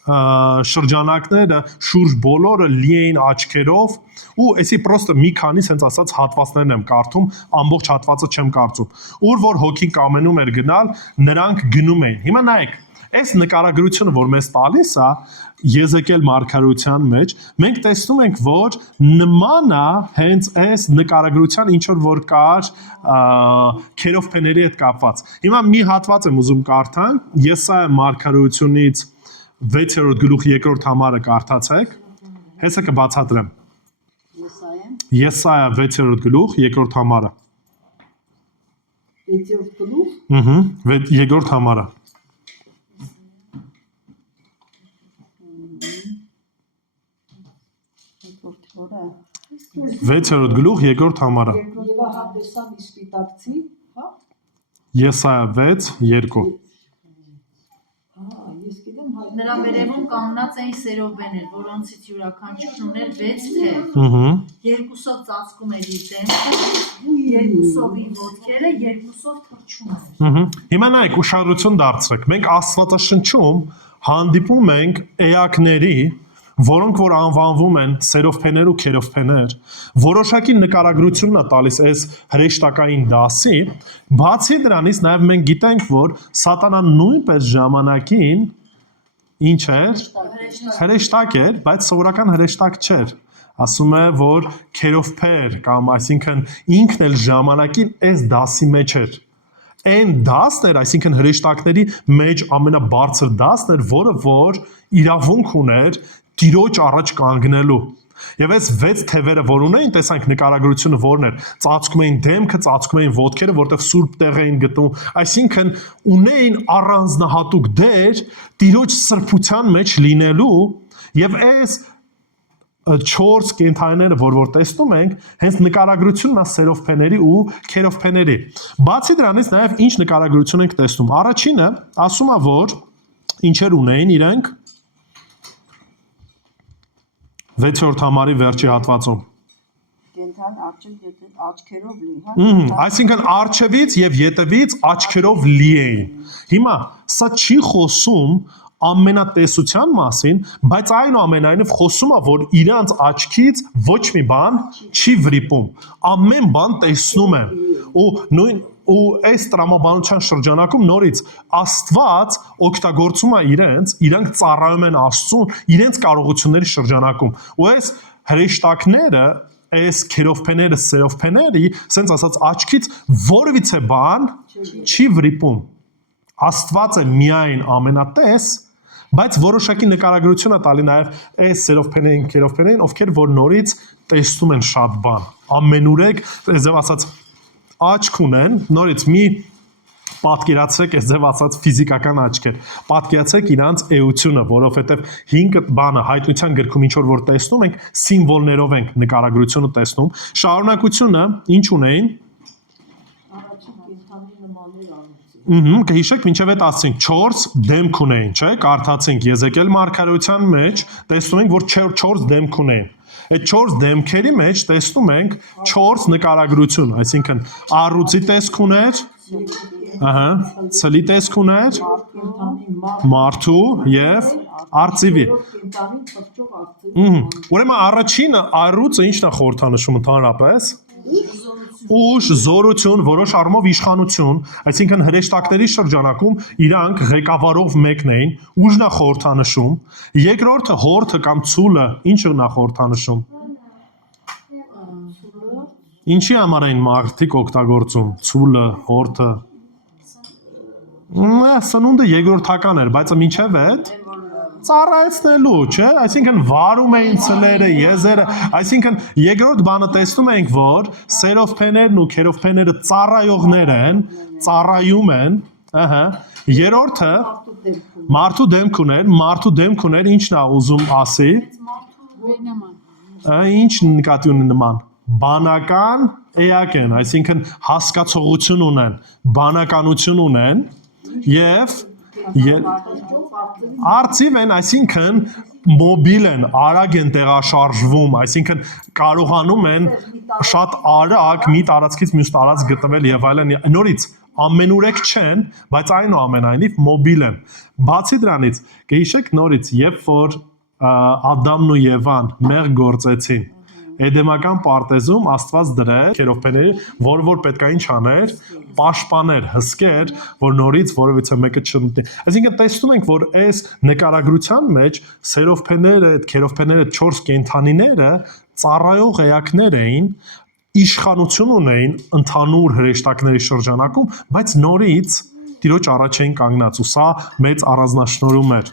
շրջանակները շուրջ բոլորը լի էին աչքերով ու էսի պրոստը մի քանի sense ասած հատվածներն եմ կարդում, ամբողջ հատվածը չեմ կարծում։ Ուր որ հոգին կամենում էր գնալ, նրանք գնում էին։ Հիմա նայեք, այս նկարագրությունը, որ մեզ տալիս է Եզեկիել մարգարեության մեջ, մենք տեսնում ենք, որ նման է հենց այս նկարագրության ինչ որ կար քերովբեների հետ կապված։ Հիմա մի հատված եմ ուզում կարդալ, Եսայա մարգարեությունից 6-րդ գլուխ 2-րդ համարը կարդացեք, հեսա կբացատրեմ։ Եսայա 6-րդ գլուխ 2-րդ համարը։ 6-րդ գլուխ։ 2-րդ համարը։ 6-րդ գլուխ 2-րդ համարը։ Եվ ահա տեսա մի սպիտակցի, հա։ Եսայա 6:2։ Ես գիտեմ հայ։ Նրա վերևում կանգնած էին սերովբեներ, որոնցից յուրաքանչյուրն ուներ 6 թև։ Երկուսով ծածկում էր իր դեմքը, երկուսով իր ոտքերը, երկուսով թռչում էր։ Հիմա նայեք, ուշադրություն դարձրեք։ Մենք Աստվածաշնչում հանդիպում ենք էակների, որոնք որ անվանվում են սերովբեներ ու քերովբեներ, որոշակի նկարագրությունն է տալիս այս հրեշտակային դասի, բացի դրանից նաև մենք գիտենք, որ սատանան նույնպես ժամանակին ինչ էր, հրեշտակ էր, բայց սովորական հրեշտակ չէր։ Ասում է, որ քերովբեր կամ այսինքն ինքն էլ ժամանակին այս դասի մեջ էր։ Այն դասն էր, այսինքն հրեշտակների մեջ ամենաբարձր դասն էր, որը որ իրավունք ուներ Տիրոջ առաջ կանգնելու։ Եվ այս 6 թևերը, որ ունեին, տեսանք նկարագրությունը որն էր, ծածկում էին դեմքը, ծածկում էին ոտքերը, որտեղ սուրբ տեղ էին գտնում, այսինքն ունեին առանձնահատուկ դեր Տիրոջ սրբության մեջ լինելու, եւ այս 4 կենդանիները, որ տեսնում ենք, հենց նկարագրությունն է սերովբեների ու քերովբեների։ Բացի դրանից նաև ինչ նկարագրություն ենք տեսնում։ Առաջինը ասում է, որ ինչեր ունեին իրենք 6-րդ համարի վերջի հատվածում։ Կենթան աչքերով լի, հա։ Այսինքն արջևից եւ ետևից աչքերով լի էին։ Հիմա սա չի խոսում ամենատեսության մասին, բայց այնուամենայնիվ խոսում է, որ իրանց աչքից ոչ մի բան չի վրիպում։ Ամեն բան տեսնում են։ Ու այս տրամաբանության շրջանակում նորից Աստված օգտագործում է իրանք ծառայում են Աստծուն իրենց կարողությունների շրջանակում։ Ու այս հրեշտակները, այս քերովբեները, սերովբեների, ասենց ասած աչքից որևիցե բան չի վրիպում։ Աստված է միայն ամենատես, բայց որոշակի նկարագրություն է տալի նաև այս սերովփեներին, քերովփեներին, ովքեր որ նորից տեսնում են շատ բան։ Ամենուրեք, այսպես ասած, աչք ունեն, նորից մի պատկերացրեք, այսպես ասած, ֆիզիկական աչքեր։ Պատկերացրեք իրանց էությունը, որովհետև 5 բանը հայտնության գրքում ինչ որ տեսնում ենք, սիմվոլներով ենք նկարագրությունը տեսնում։ Շարունակությունը ինչ ունեին։ Առաջին կենդանի նմաններ արեցին։ Կհիշեք, մինչև այդ ասացինք 4 դեմք ունեին, չէ՞, կարդացինք Եզեկիել մարգարեության մեջ, տեսնում ենք, որ 4 դեմք ունեին։ Այդ 4 դեմքերի մեջ տեսնում ենք 4 նկարագրություն, այսինքն առուծի տեսք ուներ, ցլի տեսք ուներ, մարդու եւ արծիվի։ Կենդանի թռչող արծիվ։ Ուրեմն առաջինը առուծը ի՞նչն է խորհրդանշում ընդհանրապես։ Ուժ, զորություն, որոշ առումով իշխանություն, այսինքն հրեշտակների շրջանակում իրանք ղեկավարով մեկն էին, ուժն է խորհրդանշում, երկրորդը հորթը կամ ցուլը, ինչը նա խորհրդանշում։ Ինչի համար էին մարդիկ օգտագործում ցուլը, հորթը։ Սնունդը երկրորդական էր, բայց մինչև այդ ծառայեցնելու, չէ՞, այսինքն վարում էին ցլերը, եզերը, այսինքն երկրորդ բանը տեսնում ենք, որ սերովփեներն ու քերովփեները ծառայողներ են, ծառայում են, երրորդը մարդու դեմք ուներ, ինչն է ուզում ասի։ Ինչ նկատի ունի նման։ Բանական էակ են, այսինքն հասկացողություն ունեն, բանականություն ունեն եւ արծիվ են, այսինքն մոբիլ են, արագ են տեղաշարժվում, այսինքն կարողանում են շատ արագ մի տարածքից մյուս տարածք գտնվել եւ այլն։ Նորից ամենուրեք չեն, բայց այնուամենայնիվ մոբիլ են։ Բացի դրանից, կհիշեք նորից, երբ որ Ադամն ու Եվան մեղ գործեցին, Էդեմական պարտեզում Աստված դրել քերովբեների, որ պետքային չաներ, պաշտպաներ, հսկեր, որ նորից որևիցե մեկը չմտնի։ Այսինքն տեսնում ենք, որ այս նկարագրության մեջ սերովբեները, այդ քերովբեները 4 կենդանիները ծառայող էակներ էին, իշխանություն ունեին ընդհանուր հրեշտակների շրջանակում, բայց նորից Տիրոջ առաջ էին կանգնած, ու սա մեծ առանձնահատկություն էր։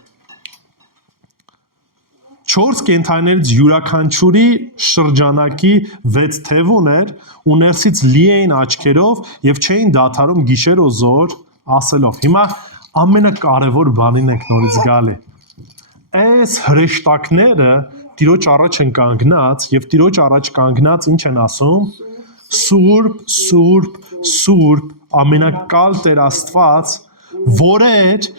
4 կենդանիներից յուրաքանչյուրի շրջանակի 6 թև ուներ ու ներսից լի էին աչքերով եւ չէին դադարում գիշեր ու զոր ասելով։ Հիմա ամենակարևոր բանին ենք նորից գալի։ Այս հրեշտակները Տիրոջ առաջ են կանգնած եւ Տիրոջ առաջ կանգնած ինչ են ասում։ Սուրբ, Սուրբ, Սուրբ, ամենակալ Տեր Աստված, որ էր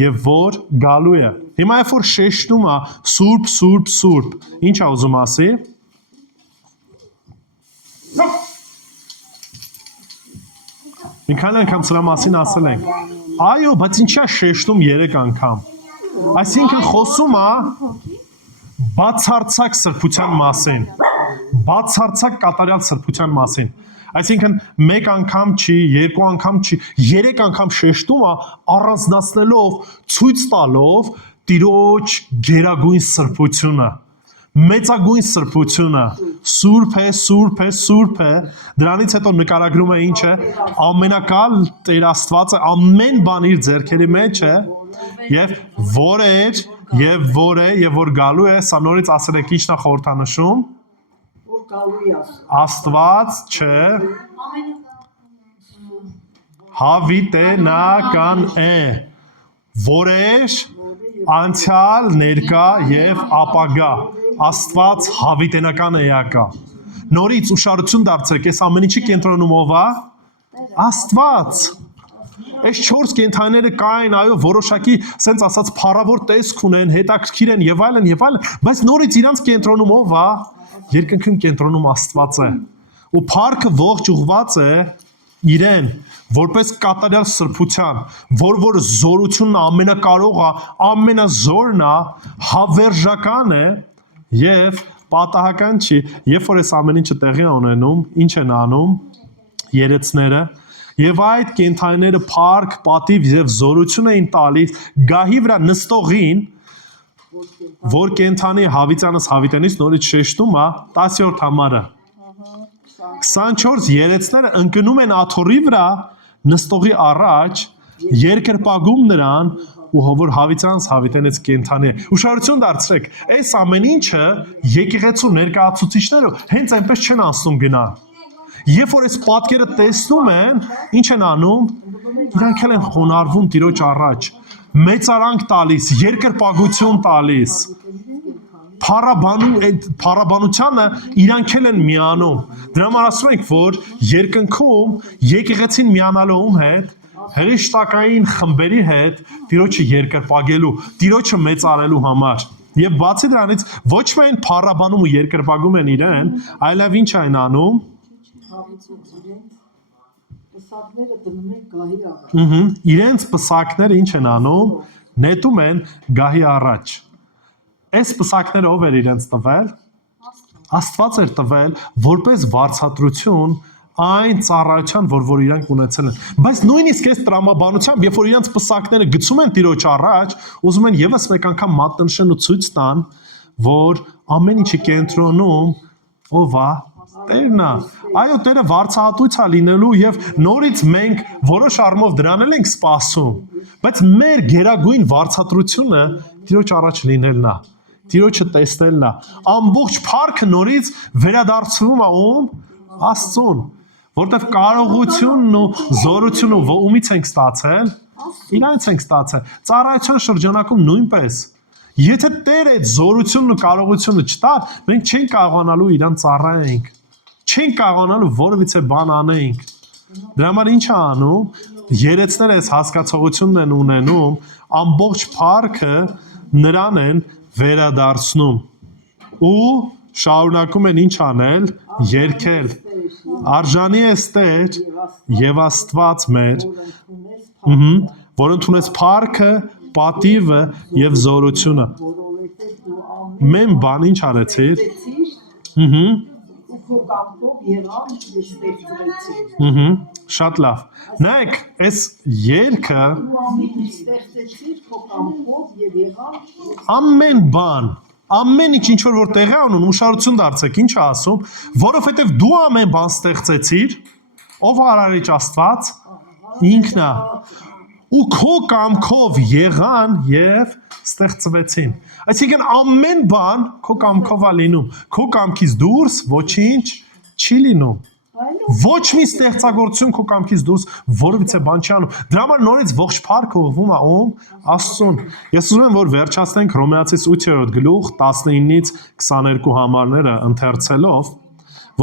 եւ որ գալու է։ Հիմա երբ որ շեշտում է Սուրբ, Սուրբ, Սուրբ, ինչ է ուզում ասի։ Մի քանի անգամ սրա մասին ասել ենք։ Այո, բայց ինչի է շեշտում 3 անգամ։ Այսինքն խոսում է բացարձակ սրբության մասին։ Բացարձակ կատարյալ սրբության մասին։ Այսինքն 1 անգամ չի, 2 անգամ չի, 3 անգամ շեշտում է առանձնացնելով, ցույց տալով Տիրոջ գերագույն սրբությունը, մեծագույն սրբությունը, սուրբ է, սուրբ է, սուրբ է, դրանից հետո նկարագրում է ինչ է, ամենակալ Տեր Աստվածը ամեն բան իր ձեռքերի մեջ է, եւ որ էր, եւ որ է, եւ որ գալու է, սա նորից ասել եք ինչն է խորհրդանշում, Որ գալու է Աստված չէ, հավիտենական է, որ էր անցյալ, ներկա եւ ապագա, Աստված հավիտենական էակա։ Նորից ուշադրություն դարձրեք, այս ամեն ինչի կենտրոնում ով է։ Աստված։ Այս 4 կենդանիները կային, այո, որոշակի, ասենց ասած, փառավոր տեսք ունեն, հետաքրքիր են եւ այլն, բայց նորից իրանց կենտրոնում ով է։ Երկնքում կենտրոնում Աստված է։ Ու փառքը ողջ ուղված է իրեն, որպես կատարյալ սրբության, որ զորությունն ամենակարողը, ամենազորն է, հավերժական է եւ պատահական չի, երբ որ այս ամեն ինչը տեղի է ունենում, ինչ են անում երեցները եւ այդ կենդանիները փառք, պատիվ եւ զորություն էին տալիս գահի վրա նստողին, որ կենդանի հավիտյանս հավիտենից նորից շեշտում է 10-րդ համարը 24 երեցները ընկնում են աթոռի վրա նստողի առաջ երկրպագում նրան ու որ հավիտյանս հավիտենից կենթանի է։ Ուշադրություն դարձրեք, այս ամեն ինչը եկեղեցու ներկայացուցիչները հենց այնպես չեն անցնում գնան։ Երբ որ այս պատկերը տեսնում են, ինչ են անում, իրանք էլ են խոնարհվում Տիրոջ առաջ, մեծարանք տալիս, երկրպագություն տալիս։ Փառաբանությանը իրանք էլ են միանում։ Դրա համար ասում ենք, որ երկնքում եկեղեցին միանալու հետ, հրեշտակային խմբերի հետ Տիրոջը երկրպագելու, Տիրոջը մեծարելու համար։ Եվ բացի դրանից ոչ միայն փառաբանում ու երկրպագում են իրեն, այլև ինչ են անում։ Պսակները դնում են գահի առաջ։ Իրենց պսակները ինչ են անում, նետում են գահի առաջ։ Այս պսակները ով էր իրենց տվել։ Աստված էր տվել որպես վարձատրություն այն ծառայության, որ իրանք ունեցել են։ Բայց նույնիսկ այս տրամաբանությամբ, երբ որ իրանք պսակները գցում են Տիրոջ առաջ, ուզում են եւս մեկ անգամ մատնշեն ու ցույց տան, որ ամեն ինչի կենտրոնում ով է։ Տերն է։ Այո, Տերը վարձահատույց է լինելու եւ նորից մենք որոշ առումով դրան էլ ենք սպասում։ Բայց մեր գերագույն վարձատրությունը Տիրոջ առաջ լինելն է։ Տիրոջը տեսնելն է։ Ամբողջ փառքը նորից վերադարձվում է ում Աստծուն, որտեվ կարողությունն ու զորությունը ումից ենք ստացել, իրանից ենք ստացել։ Ծառայության շրջանակում նույնպես։ Եթե Տերը այդ զորությունն ու կարողությունը չտար, մենք չենք կարողանալու իրան ծառայենք։ Չենք կարողանալու որևիցե բան անենք։ Դրա համար ինչ է անում։ Երեցները այս հասկացողությունն են ունենում, ամբողջ փառքը նրան են վերադարձնում ու շարունակում են ինչ անել, երգել։ Արժանի է Տեր եւ Աստված մեր, որ ընդունես փառքը, պատիվը եւ զորությունը։ Մեն բան ինչ արեցիր։ Քո կամքով եղավ ու ստեղծվեցին։ Շատ լավ։ Նայեք, այս երգը Ստեղծեցիր քո կամքով եւ եղավ ամեն բան, ամեն ինչ որ տեղի անում, ուշադրություն դարձեք, ինչ է ասում, որովհետև դու ամեն բան ստեղծեցիր, ով արարիչ Աստված, ինքն է, ու քո կամքով եղան եւ ստեղծվեցին։ Այսինքն ամեն բան քո կամքով է լինում, քո կամքից դուրս ոչինչ չի լինում։ Ոչ մի ստեղծագործություն քո կամքից դուրս որևիցե բան չի անում։ Դրա համար նորից ողջ փառքը ուղղվում է ում Աստծուն։ Ես ուզում եմ որ վերջացնենք Հռոմեացիս 8-րդ գլուխ 19-ից 22 համարները ընթերցելով,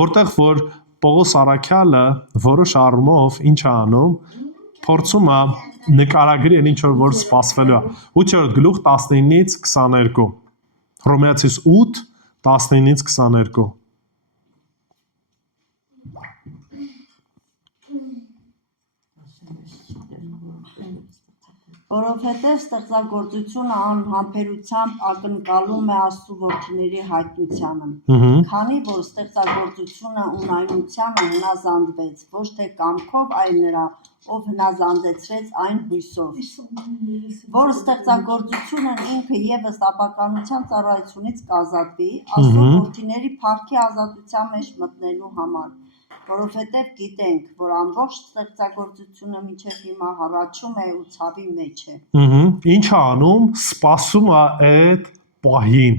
որտեղ որ Պողոս Արաքյալը որոշ առումով ինչ է անում, փորձում է նկարագրի այն ինչ որ սպասվելու է։ 8-րդ գլուխ 19-ից 22։ Հռոմեացիս 8 19-ից 22։ Որովհետև ստեղծագործությունը անհամբերությամբ ակնկալում է Աստծո որդիների հայտնությանը, քանի որ ստեղծագործությունը ունայնությանը հնազանդվեց, ոչ թե կամքով, այլ նրա, ով հնազանդեցրեց այն հույսով, որ ստեղծագործությունն ինքը ևս ապականության ծառայությունից կազատվի, Աստծո որդիների փառքի ազատության մեջ մտնելու համար, որովհետև գիտենք, որ ամբողջ ստեղծագործությունը մինչև հիմա հառաչում է ու ցավի մեջ է։ Ինչ է անում, սպասում է այդ պահին,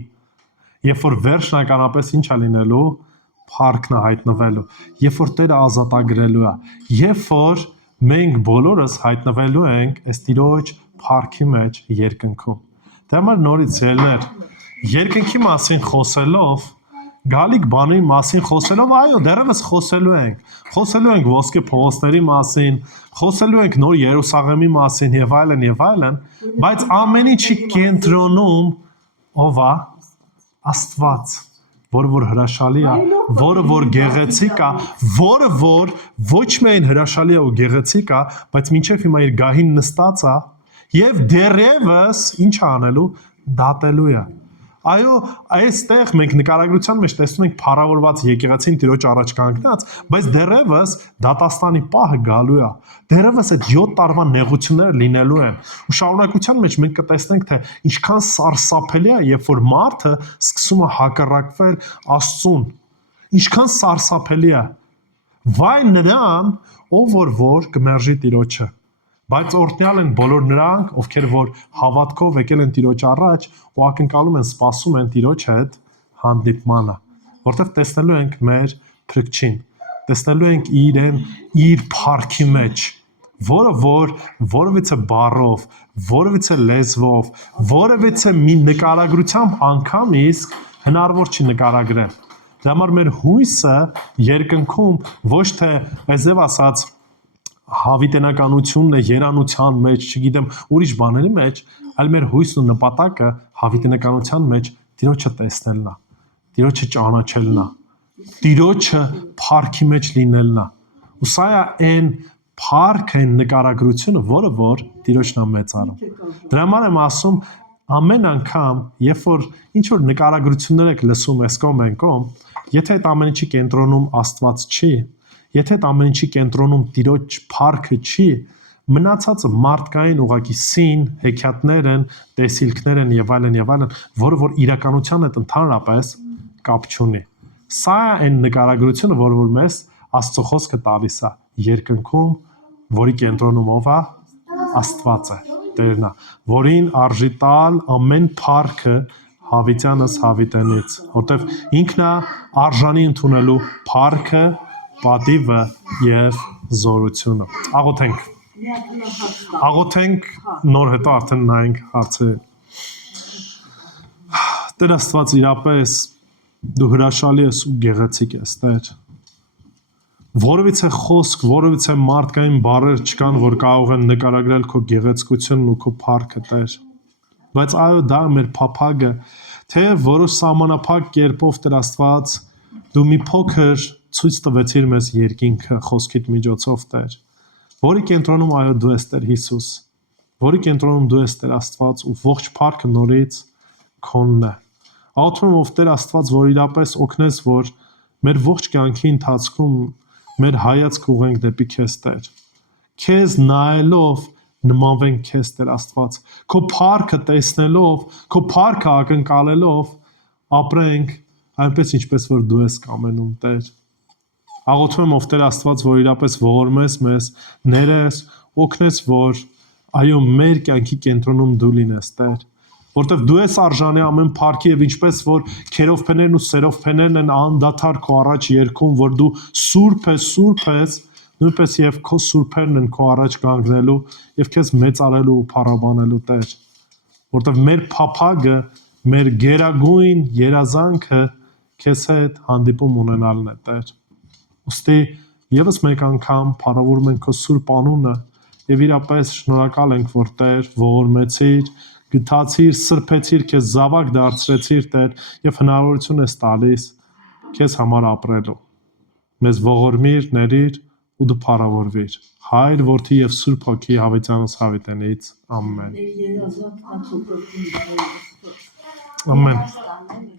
երբ որ վերջնականապես ինչ է լինելու, փառքն է հայտնվելու, երբ որ Տերը ազատագրելու է, երբ որ մենք բոլորս հայտնվելու ենք այս Տիրոջ փառքի մեջ երկնքում։ Դրա համար նորից ելներ, երկնքի մասին խոսելով, գալիք բանի մասին խոսելով, այո, դեռևս խոսելու ենք ոսկե փողոցների մասին, խոսելու ենք նոր Երուսաղեմի մասին եւ այլն, բայց ամեն ինչի կենտրոնում ով է Աստված, որը որ հրաշալի է, որը որ գեղեցիկ է, որը որ ոչ միայն հրաշալի է ու գեղեցիկ է, բայց մինչև հիմա իր գահին նստած է եւ դեռևս ինչ անելու, դատելու է։ Այո, այստեղ մենք նկարագրության մեջ տեսնում ենք փառավորված եկեղեցին Տիրոջ առաջ կանգնած, բայց դեռևս դատաստանի պահը գալու է։ Դեռևս այդ 7 տարվա նեղությունները լինելու են։ Ու շարունակության մեջ մենք կտեսնենք, թե ինչքան սարսափելի է, երբ որ մարդը սկսում է հակառակվել Աստծուն։ Ինչքան սարսափելի է։ Վայ նրան, ով որ կմերժի Տիրոջը։ Բայց օրհնյալ են բոլոր նրանք, ովքեր որ հավատքով եկել են Տիրոջ առաջ ու ակնկալում են, սպասում են Տիրոջ հետ հանդիպմանը, որտեղ տեսնելու ենք մեր Փրկչին, տեսնելու ենք իրեն իր փառքի մեջ, որը որ որևիցե բառով, որևիցե լեզվով, որևիցե մի նկարագրությամբ անգամ իսկ հնարավոր չի նկարագրել։ Դրա համար մեր հույսը երկնքում ոչ թե այսև ասած հավիտենականությունն է երանության մեջ, չգիտեմ, ուրիշ բաների մեջ, այլ մեր հույսն ու նպատակը հավիտենականության մեջ Տիրոջը տեսնելն է, Տիրոջը ճանաչելն է, Տիրոջը փառքի մեջ լինելն է։ Ու սա է այն փառքը, այն նկարագրությունը, որը որ Տիրոջն է մեծարում։ Դրա համար եմ ասում, ամեն անգամ, երբ որ ինչ որ նկարագրություններ եք լսում այս կողմ այն կողմ, եթե այդ ամեն ինչի կենտրոնում Աստված չի, եթե այդ ամեն ինչի կենտրոնում Տիրոջ փառքը չի, մնացածը մարդկային ուղակի սին, հեքիաթներ են, տեսիլքներ են եւ այլն, որը որ իրականության հետ ընդհանրապես կապ չունի։ Սա է այն նկարագրությունը, որը որ մեզ Աստծո խոսքը տալիս է երկնքում, որի կենտրոնում ով է Աստված է, Տերն է, որին արժի տալ ամեն փառքը հավիտյանս հավիտենից, որտեվ ինքն է արժանի ընդունելու փառքը, պատիվը եւ զորությունը։ Աղոթենք նոր հետո արդեն նայենք հարցերին։ Տեր Աստված, իրապես դու հրաշալի ես ու գեղեցիկ ես, Տեր։ Որևիցե խոսք, որևիցե մարդկային բառեր չկան, որ կարող են նկարագրել քո գեղեցկությունն ու քո փառքը, Տեր։ Բայց այո, դա մեր փափագը, թե որոշ սահմանափակ կերպով Տեր Աստված, դու մի փոքր ցույց տվեցիր մեզ երկինքը խոսքիդ միջոցով, Տեր, որի կենտրոնում այո դու ես, Տեր Հիսուս, որի կենտրոնում դու ես, Տեր Աստված, ու ողջ փառքը նորից քոնն է։ Աղոթում եմ, ով Տեր Աստված, որ իրապես օգնես, որ մեր ողջ կյանքի ընթացքում մեր հայացքը ուղենք դեպի քեզ, Տեր։ Քեզ նայելով նմանվենք քեզ, Տեր Աստված, քո փառքը տեսնելով, քո փառքը ակնկալելով ապրենք այնպես ինչպես որ դու ես կամենում, Տեր։ Աղոթում եմ, ով Տեր Աստված, որ իրապես ողորմես մեզ, ներես, օգնես, որ այո, մեր կյանքի կենտրոնում դու լինես, Տեր, որտեվ դու ես արժանի ամեն փառքի եւ ինչպես որ քերովփեներն ու սերովփեներն են անդադար քո առաջ երգում, որ դու սուրբ ես, նույնպես եւ քո սուրբերն են քո առաջ կանգնելու եւ քեզ մեծարելու ու փառաբանելու, Տեր, որտեվ մեր փափագը, մեր գերագույն երազանքը քեզ հետ հանդիպում ունենալն է, Տեր։ Ոստի եւս մեկ անգամ փառավորում ենք քո սուրբ անունը եւ իրապես շնորհակալ ենք, որ Տեր ողորմեցիր, գթացիր, սրբեցիր, քեզ զավակ դարձրեցիր, Տեր, եւ հնարավորություն ես տալիս քեզ համար ապրելու։ Մեզ ողորմիր, ներիր ու դու փառավորվիր։ Հայր, Որդի եւ Սուրբ Հոգի հավիտյանս հավիտենից։ Ամեն։ Երազանք ացոպրոպին Ամեն։